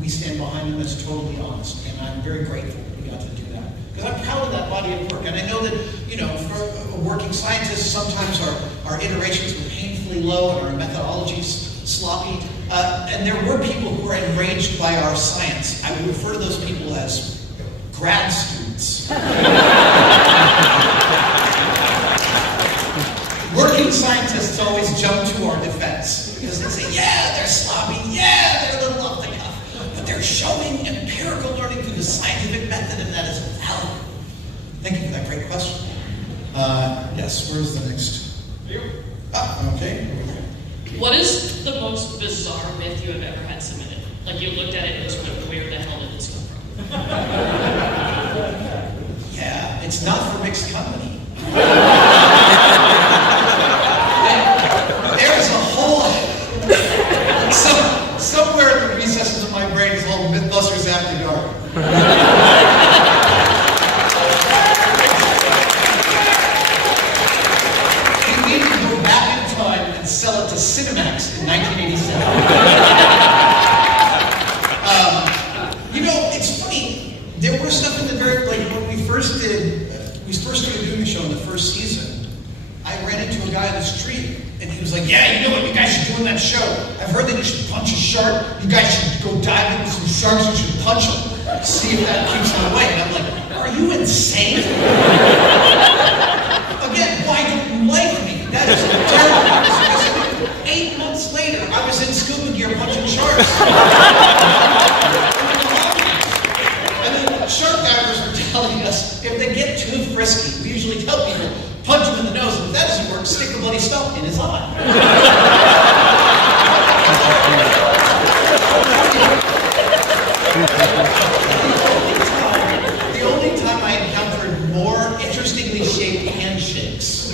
we stand behind them as totally honest, and I'm very grateful that we got to do that. Because I'm proud of that body of work, and I know that, for a working scientist, sometimes our iterations were painfully low and our methodologies sloppy, and there were people who were enraged by our science. I would refer to those people as grad students. Working scientists always jump to our defense because they say, yeah, they're sloppy, yeah, they're a little off the cuff, but they're showing empirical learning through the scientific method, and that is valid. Thank you for that great question. Yes, where's the next? Okay. What is the most bizarre myth you have ever had submitted? Like you looked at it and just went, where the hell did this come from? Yeah, it's not for mixed company. There's a whole, somewhere in the recesses of my brain is called Mythbusters After Dark. We need to go back in time and sell it to Cinemax in 1987. It's funny. There was stuff in the very, when we first started doing the show in the first season, I ran into a guy on the street, and he was like, yeah, you know what you guys should do in that show? I've heard that you should punch a shark. You guys should go dive into some sharks. You should punch them. See if that keeps them away. And I'm like, are you insane? Again, why don't you like me? That is terrible. 8 months later, I was in scuba gear punching sharks. And then shark divers were telling us, if they get too frisky, we usually tell people, punch him in the nose, and if that doesn't work, stick the bloody stump in his eye. The only time I encountered more interestingly shaped handshakes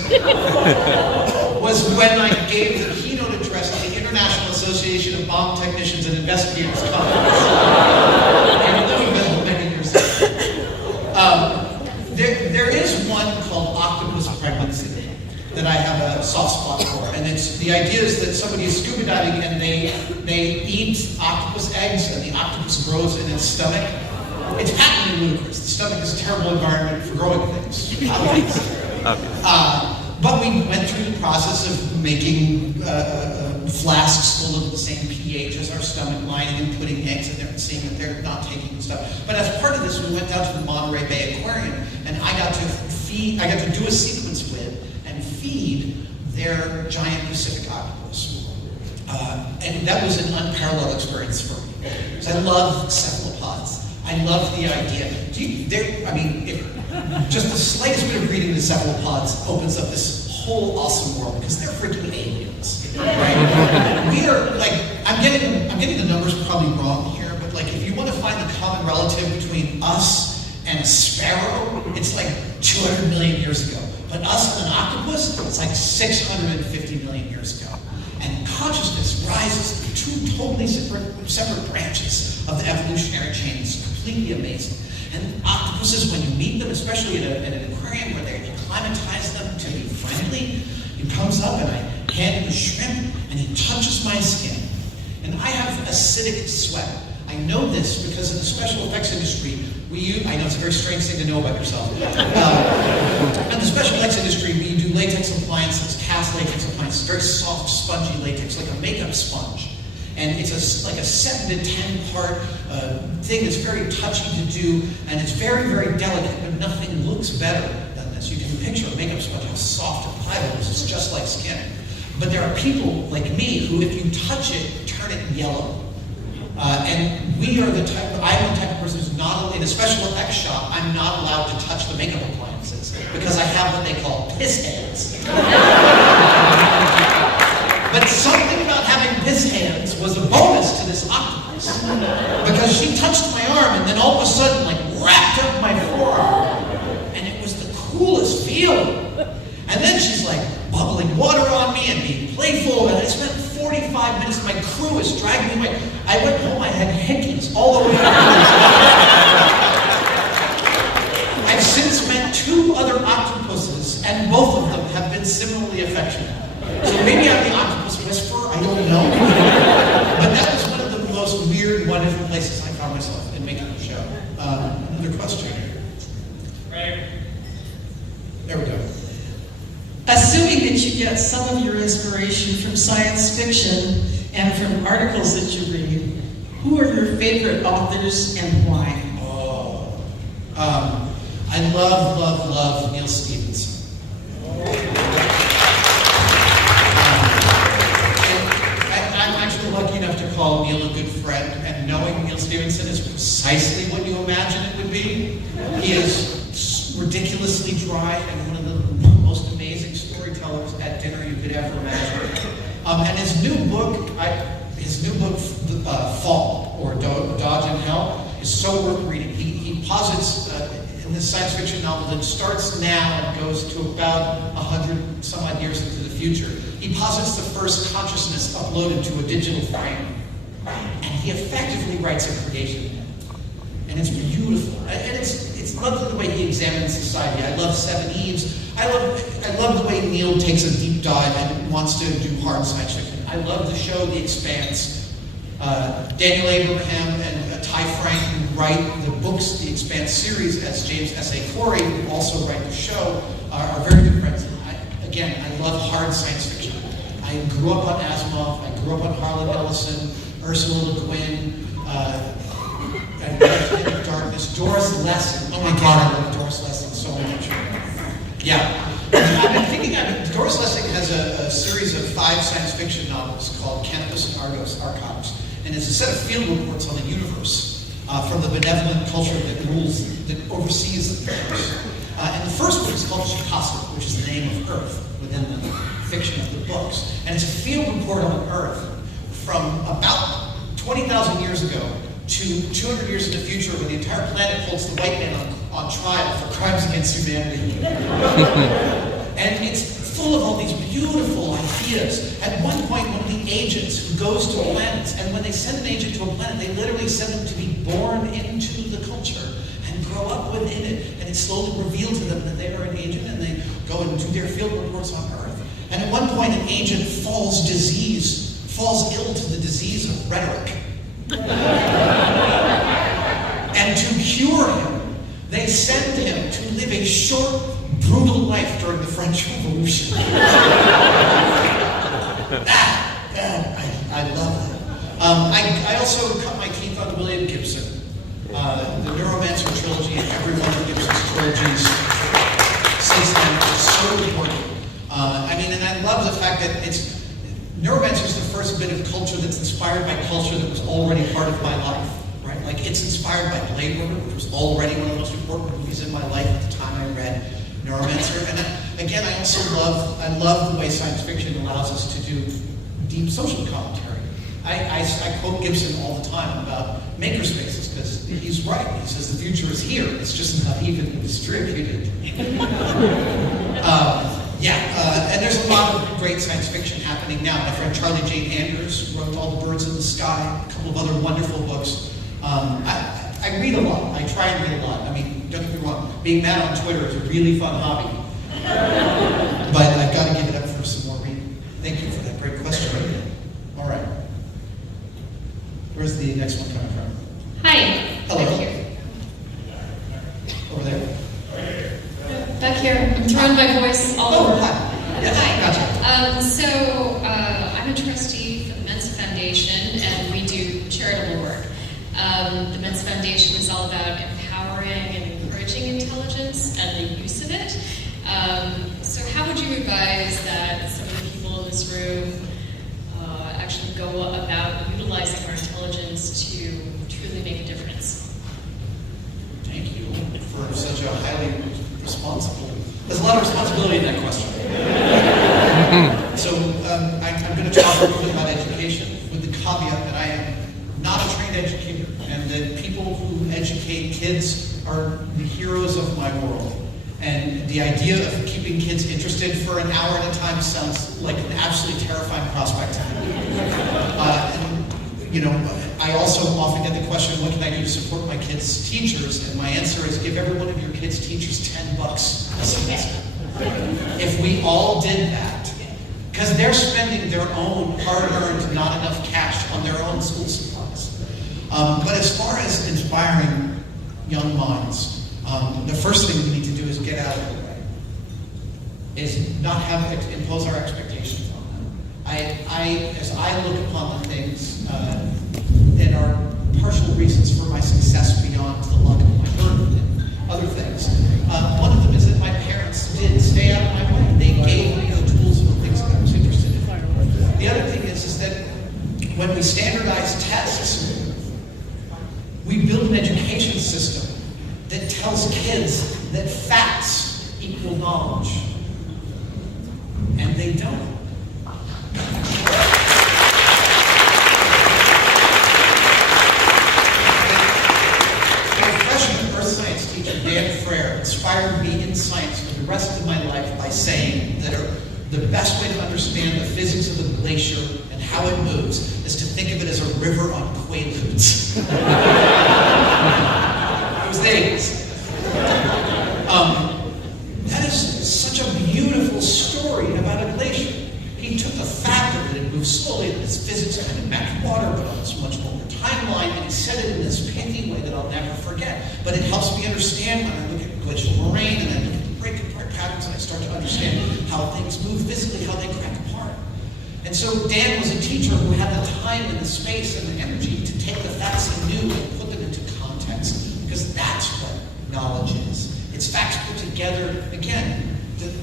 was when I gave the keynote address to the International Association of Bomb Technicians and Investigators Conference in Louisville many years ago. There is one called octopus pregnancy that I have a soft spot for, and the idea is that somebody is scuba diving and they eat octopus eggs, and the octopus grows in its stomach. It's patently ludicrous. The stomach is a terrible environment for growing things. But we went through the process of making flasks full of the same pH as our stomach lining and putting eggs in there and seeing that they're not taking the stuff. But as part of this, we went down to the Monterey Bay Aquarium, and I got to do a sequence with and feed their giant Pacific octopus. And that was an unparalleled experience for me. Because I love cephalopods. I love the idea. If just the slightest bit of reading the cephalopods opens up this whole awesome world, because they're freaking aliens, right? We are I'm getting the numbers probably wrong here, but if you want to find the common relative between us and a sparrow, it's 200 million years ago. But us and an octopus, it's 650 million years ago. And consciousness rises through two totally separate branches of the evolutionary chain. It's completely amazing. And octopuses, when you meet them, especially at an aquarium where they acclimatize them to be friendly, he comes up and I hand him a shrimp and he touches my skin. And I have acidic sweat. I know this because in the special effects industry, I know it's a very strange thing to know about yourself. In the special effects industry, we do latex appliances, cast latex appliances, very soft, spongy latex, like a makeup sponge. And it's like a 7 to 10 part thing that's very touchy to do, and it's very, very delicate, but nothing looks better than this. You can picture a makeup sponge, how soft and pliable it is. It's just like skin. But there are people like me who, if you touch it, turn it yellow. And I'm the type of person who's not, in a special effects shop, I'm not allowed to touch the makeup appliances because I have what they call piss hands. But something about having piss hands was a bonus to this octopus. Because she touched my arm and then all of a sudden, like, wrapped up my forearm. And it was the coolest feeling. And then she's like bubbling water on me and being playful, and I spent 45 minutes, my crew is dragging me away. I went home, I had hickeys all the way up. I've since met 2 other octopuses, and both of them have been similarly affectionate. So maybe I'm the octopus whisperer, I don't know. But that was one of the most weird, wonderful places I found myself in making the show. Another question. Right. There we go. Assuming that you get some of your inspiration from science fiction and from articles that you read, who are your favorite authors and why? I love Neil Stephenson. I'm actually lucky enough to call Neil a good friend, and knowing Neil Stephenson is precisely what you imagine it would be. He is ridiculously dry and one of the most amazing storytellers at dinner you could ever imagine. And his new book, Fall, or Dodge in Hell, is so worth reading. He posits in this science fiction novel that starts now and goes to about 100 some odd years into the future. He posits the first consciousness uploaded to a digital frame. And he effectively writes a creation myth. And it's beautiful. And it's lovely the way he examines society. I love Seven Eves. I love the way Neil takes a deep dive and wants to do hard science fiction. I love the show The Expanse. Daniel Abraham and Ty Frank, who write the books, The Expanse series, as James S.A. Corey, who also write the show, are very good friends. I love hard science fiction. I grew up on Asimov. I grew up on Harlan Ellison, Ursula Le Guin, and Left in Darkness, Doris Lessing. Oh my God, I love Doris Lessing so much. Yeah. I've been thinking, Doris Lessing has a series of 5 science fiction novels called Canopus and Argos Archives. And it's a set of field reports on the universe from the benevolent culture that oversees the universe. And the first book is called Shikasa, which is the name of Earth within the fiction of the books. And it's a field report on Earth from about 20,000 years ago to 200 years in the future, when the entire planet holds the white man on trial for crimes against humanity. And it's full of all these beautiful ideas. At one point, one of the agents who goes to planets, and when they send an agent to a planet, they literally send them to be born into the culture and grow up within it. And it's slowly revealed to them that they are an agent, and they go and do their field reports on Earth. And at one point, an agent falls ill to the disease of rhetoric. And to cure him, they send him to live a short, brutal life during the French Revolution. I love that. I also cut my teeth on William Gibson. The Neuromancer trilogy and every one of Gibson's trilogies since then is so important. And I love the fact that Neuromancer is the first bit of culture that's inspired by culture that was already part of my life, right? Like, it's inspired by Blade Runner, which was already one of the most important movies in my life at the time I read Neuromancer. And again, I also love the way science fiction allows us to do deep social commentary. I quote Gibson all the time about makerspaces, because he's right. He says the future is here. It's just not evenly distributed. And there's a lot of great science fiction happening now. My friend Charlie Jane Anders wrote All the Birds in the Sky, a couple of other wonderful books. I I read a lot. I try and read a lot. I mean, don't get me wrong, being mad on Twitter is a really fun hobby. But I've got to give it up for some more reading. Thank you for that great question. All right. Where's the next one coming from? Hi. Hello. Back here. Over there. Back here. I'm throwing my voice all over. Hi. Yes, gotcha. I'm a trustee for the Mensa Foundation, and we do charitable work. The Mensa Foundation is all about empowering and encouraging intelligence and the use of it. So how would you advise that some of the people in this room actually go about utilizing our intelligence to truly make a difference? Thank you for such a highly responsible. There's a lot of responsibility in that question. So I'm going to talk a little bit about education with the caveat that I am not a trained educator, and that people who educate kids are the heroes of my world. And the idea of keeping kids interested for an hour at a time sounds like an absolutely terrifying prospect to me. I also often get the question, what can I do to support my kids' teachers? And my answer is, give every one of your kids' teachers $10 a semester. If we all did that, because they're spending their own hard-earned, not enough cash on their own school supplies. But as far as inspiring young minds, the first thing we need to do is get out of the way. Is not impose our expectations on them. As I look upon the things that are partial reasons for my success beyond the luck of my birth and other things, one of them is that my parents did stay out of my way. They gave me the tools for things that I was interested in. The other thing is that when we standardize tests, we build an education system that tells kids that facts equal knowledge. And they don't. My freshman earth science teacher, Dan Frere, inspired me in science for the rest of my life by saying that the best way to understand the physics of the glacier and how it moves is to think of it as a river on quaaludes. Those days. That is such a beautiful story about a glacier. He took the fact that it moves slowly, that its physics kind of match water, but on this much longer timeline, and he said it in this pithy way that I'll never forget. But it helps me understand when I look at glacial moraine and I look at the break apart patterns, and I start to understand how things move physically, how they crack apart. And so Dan was a teacher who had the time and the space and the energy to take the facts he knew and put them into context, because that's what knowledge is. It's facts put together, again,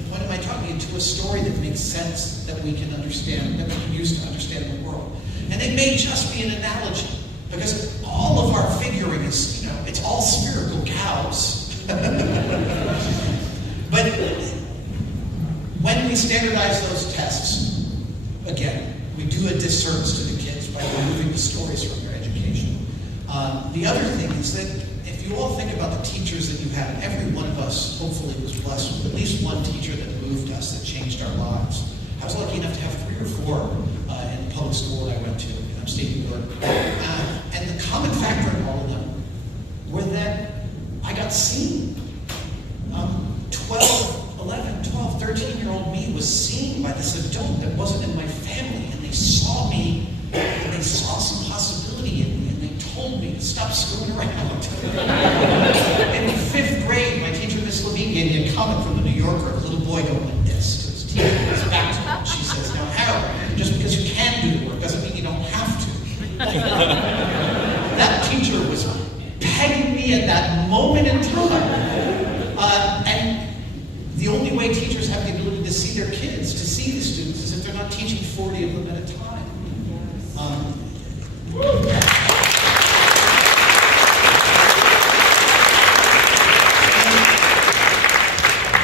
what am I talking, into a story that makes sense, that we can understand, that we can use to understand the world. And it may just be an analogy, because all of our figuring is, it's all spherical cows. But when we standardize those tests, again, we do a disservice to the kids by removing the stories from their education. The other thing is that if you all think about the teachers that you had, every one of us hopefully was blessed with at least one teacher that moved us, that changed our lives. I was lucky enough to have 3 or 4 in the public school that I went to in upstate New York. And the common factor in all of them were that I got seen. 11, 12, 13-year-old me was seen by this adult that wasn't in my family, and they saw me, and they saw some possibility in me, and they told me to stop screwing around. In 5th grade, my teacher, Miss Levine, gave me a comment from the New Yorker, a little boy going like this to his teacher, his back to him. She says, now Harold, just because you can do the work doesn't mean you don't have to. That teacher was pegging me at that moment in time. And the only way teachers have the ability to see their kids, to see the students, is if they're not teaching 40 of them at a time.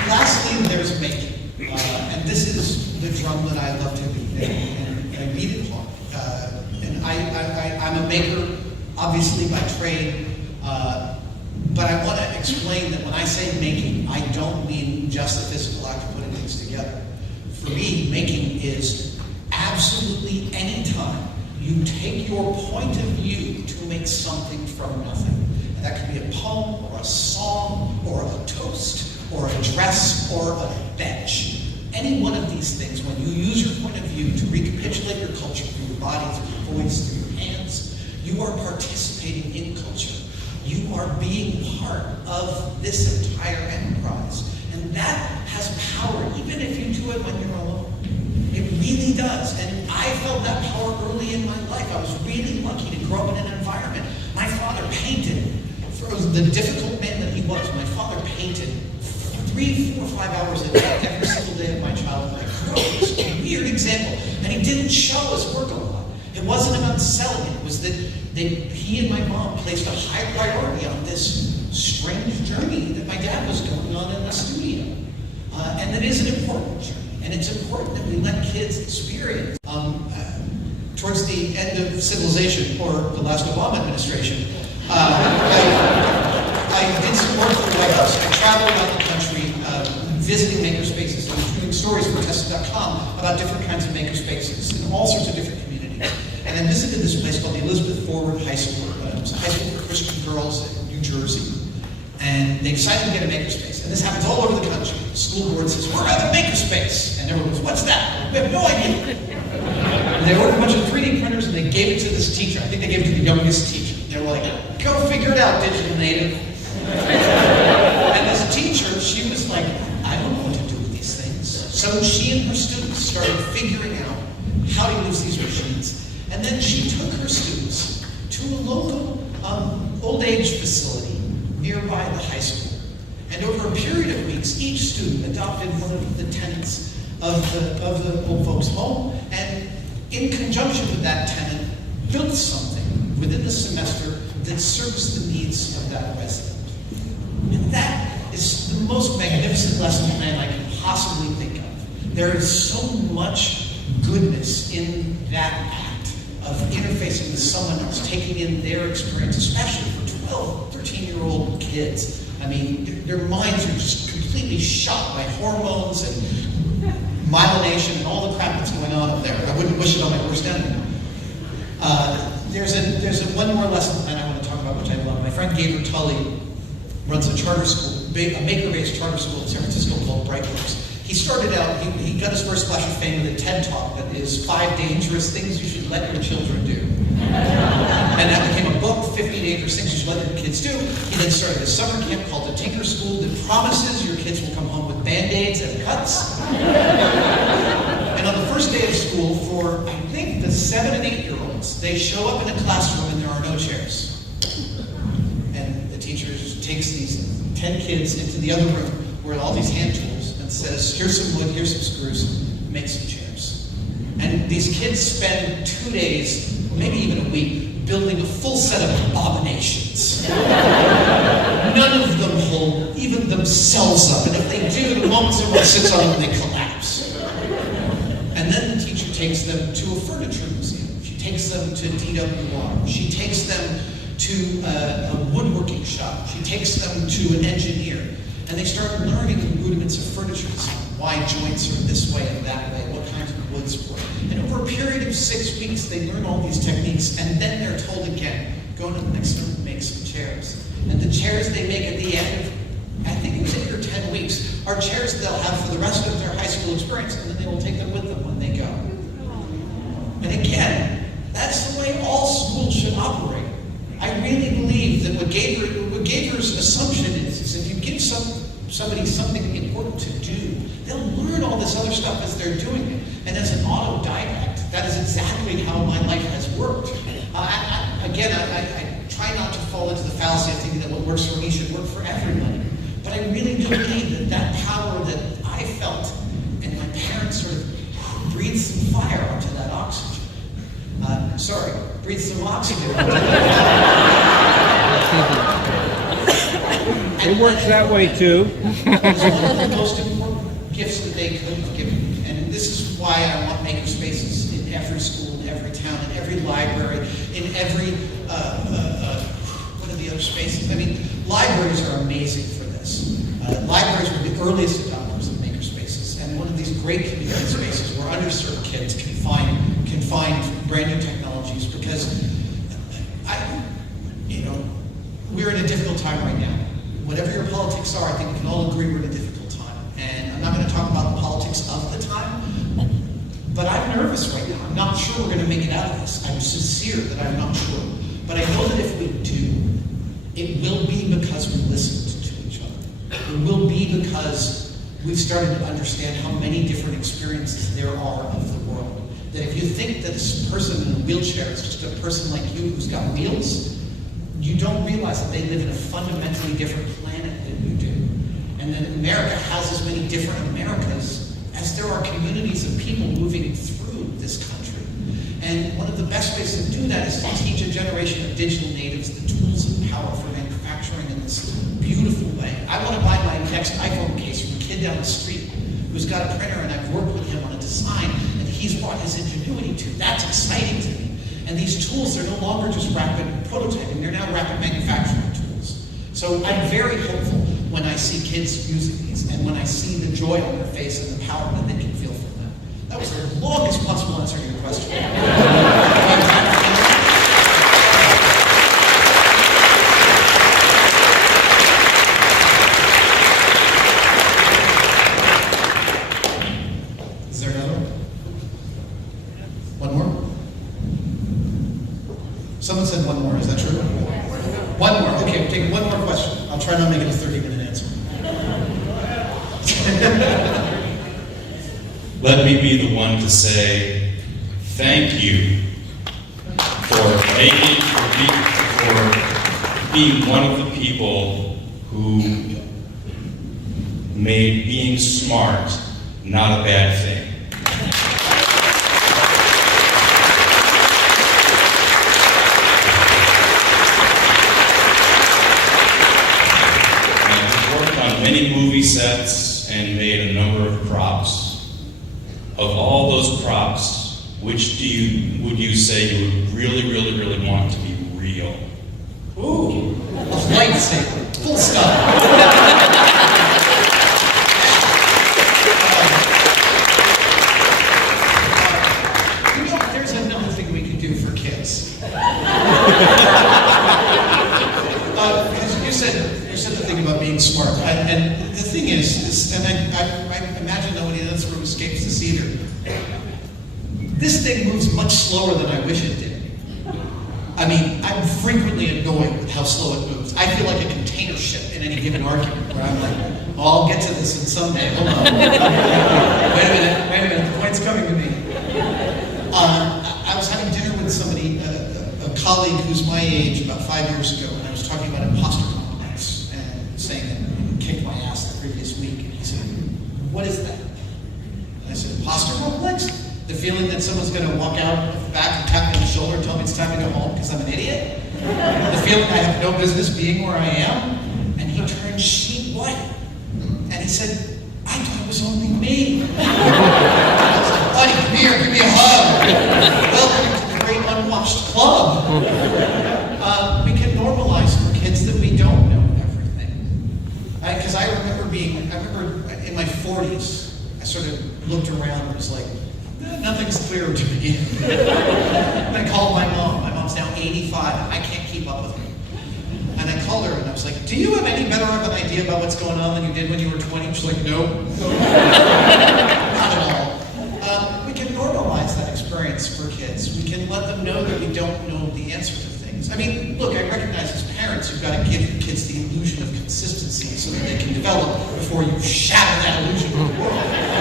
Lastly, there's making. And this is the drum that I love to beat, and I beat it hard. And I'm a maker, obviously by trade, but I want to explain that when I say making, I don't mean just the physical act of putting things together. For me, making is absolutely any time you take your point of view to make something from nothing. That could be a poem, or a song, or a toast, or a dress, or a bench. Any one of these things, when you use your point of view to recapitulate your culture through your body, through your voice, through your hands, you are participating in culture. You are being part of this entire enterprise. And that has power, even if you do it when you're alone. It really does. And I felt that power early in my life. I was really lucky to grow up in an environment. My father painted. For the difficult man that he was, my father painted 3, 4, 5 hours a day, every single day of my childhood. I grew up with this weird example. And he didn't show his work a lot. It wasn't about selling it. It was that he and my mom placed a high priority on this strange journey that my dad was going on in the studio. And that is an important journey. And it's important that we let kids experience. Towards the end of civilization, or the last Obama administration, I did some work for the White House. I traveled around the country visiting makerspaces. I was doing stories for Tested.com about different kinds of makerspaces in all sorts of different communities. And I visited this place called the Elizabeth Forward High School. It was a high school for Christian girls in New Jersey. And they decided to get a makerspace. And this happens all over the country. The school board says, we're at a makerspace. And everyone goes, what's that? We have no idea. And they ordered a bunch of 3D printers and they gave it to this teacher. I think they gave it to the youngest teacher. They're like, go figure it out, digital native. And this teacher, she was like, I don't know what to do with these things. So she and her students started figuring out how to use these machines. And then she took her students to a local old age facility nearby the high school. And over a period of weeks, each student adopted one of the tenets of the old folks' home, and in conjunction with that tenant, built something within the semester that serves the needs of that resident. And that is the most magnificent lesson plan I can possibly think of. There is so much goodness in that act of interfacing with someone else, taking in their experience, especially for 12, 13-year-old kids. I mean, their minds are just completely shot by hormones and myelination and all the crap that's going on up there. I wouldn't wish it on my worst enemy. There's one more lesson that I want to talk about, which I love. My friend Gabriel Tully runs a charter school, a maker-based charter school in San Francisco called Brightworks. He started out, he got his first flash of fame with a TED Talk that is 5 dangerous things you should let your children do. And that became a book, 50 dangerous things you should let your kids do. He then started a summer camp called the Tinker School that promises your kids will come home with Band-Aids and cuts. And on the first day of school, for I think the 7 and 8-year-olds, they show up in a classroom and there are no chairs. And the teacher takes these 10 kids into the other room where all these hand tools and says, here's some wood, here's some screws, make some chairs. And these kids spend 2 days, or maybe even a week, building a full set of abominations. None of them hold even themselves up, and if they do, the moment someone sits on them, they collapse. And then the teacher takes them to a furniture museum. She takes them to DWR. She takes them to a woodworking shop. She takes them to an engineer. And they start learning the rudiments of furniture design, why joints are this way and that way, what kinds of woods work. And over a period of 6 weeks, they learn all these techniques, and then they're told again, go to the next room and make some chairs. And the chairs they make at the end of, I think it was 8 or 10 weeks, are chairs they'll have for the rest of their high school experience, and then they will take them with them when they go. And again, that's the way all schools should operate. I really believe that what Gaber's assumption is if you give somebody something important to do, they'll learn all this other stuff as they're doing it. And as an autodidact, that is exactly how my life has worked. I try not to fall into the fallacy of thinking that what works for me should work for everybody. But I really do believe that power that I felt, and my parents sort of breathed some fire onto that oxygen. Breathe some oxygen. It works that way too. It was one of the most important gifts that they could have given me. And this is why I want makerspaces in every school, in every town, in every library, in every, what are the other spaces? I mean, libraries are amazing for this. Libraries were the earliest adopters of makerspaces. And one of these great community spaces where underserved kids can find we're in a difficult time right now. Whatever your politics are, I think we can all agree we're in a difficult time. And I'm not going to talk about the politics of the time, but I'm nervous right now. I'm not sure we're going to make it out of this. I'm sincere that I'm not sure. But I know that if we do, it will be because we listened to each other. It will be because we've started to understand how many different experiences there are of the world. That if you think that this person in a wheelchair is just a person like you who's got wheels, you don't realize that they live in a fundamentally different planet than you do. And that America has as many different Americas as there are communities of people moving through this country. And one of the best ways to do that is to teach a generation of digital natives the tools and power for manufacturing in this beautiful way. I want to buy my next iPhone case from a kid down the street who's got a printer, and I've worked with him on a design that he's brought his ingenuity to. That's exciting to me. And these tools are no longer just rapid prototyping, they're now rapid manufacturing tools. So I'm very hopeful when I see kids using these and when I see the joy on their face and the power that they can feel from them. That was the longest possible answer to your question. Is there another one? One more? Someone said one more, is that true? One more, okay, we're taking one more question. I'll try not to make it a 30-minute answer. Let me be the one to say thank you for being one of the people who made being smart not a bad thing. Many movie sets and made a number of props. Of all those props, which would you say you would really want to be real? Ooh, a lightsaber, full stop. There's another thing we can do for kids. Because you said the thing about being smart, and the thing is and I imagine nobody in this room escapes this either. This thing moves much slower than I wish it did. I mean, I'm frequently annoyed with how slow it moves. I feel like a container ship in any given argument, where I'm like, oh, I'll get to this in someday. Hold on. Wait a minute. The point's coming to me. I was having dinner with somebody, a colleague who's my age, about 5 years ago, and I was talking about imposter complex and saying that he kicked my ass the previous week. And he said, what is that? And I said, imposter complex? The feeling that someone's going to walk out of the back and tap me on the shoulder and tell me it's time to go home because I'm an idiot? The feeling I have no business being where I am? And he turned sheet white. And he said, I thought it was only me. I was like, buddy, come here, give me a hug. Welcome to the great unwashed club. We can normalize for kids that we don't know everything. Because I remember in my 40s, I sort of looked around and was like, nothing's clear to me. And I called my mom. My mom's now 85, and I can't keep up with her. And I called her, and I was like, do you have any better of an idea about what's going on than you did when you were 20? She's like, no. Not at all. We can normalize that experience for kids. We can let them know that we don't know the answer to things. I mean, look, I recognize as parents, you've got to give kids the illusion of consistency so that they can develop before you shatter that illusion with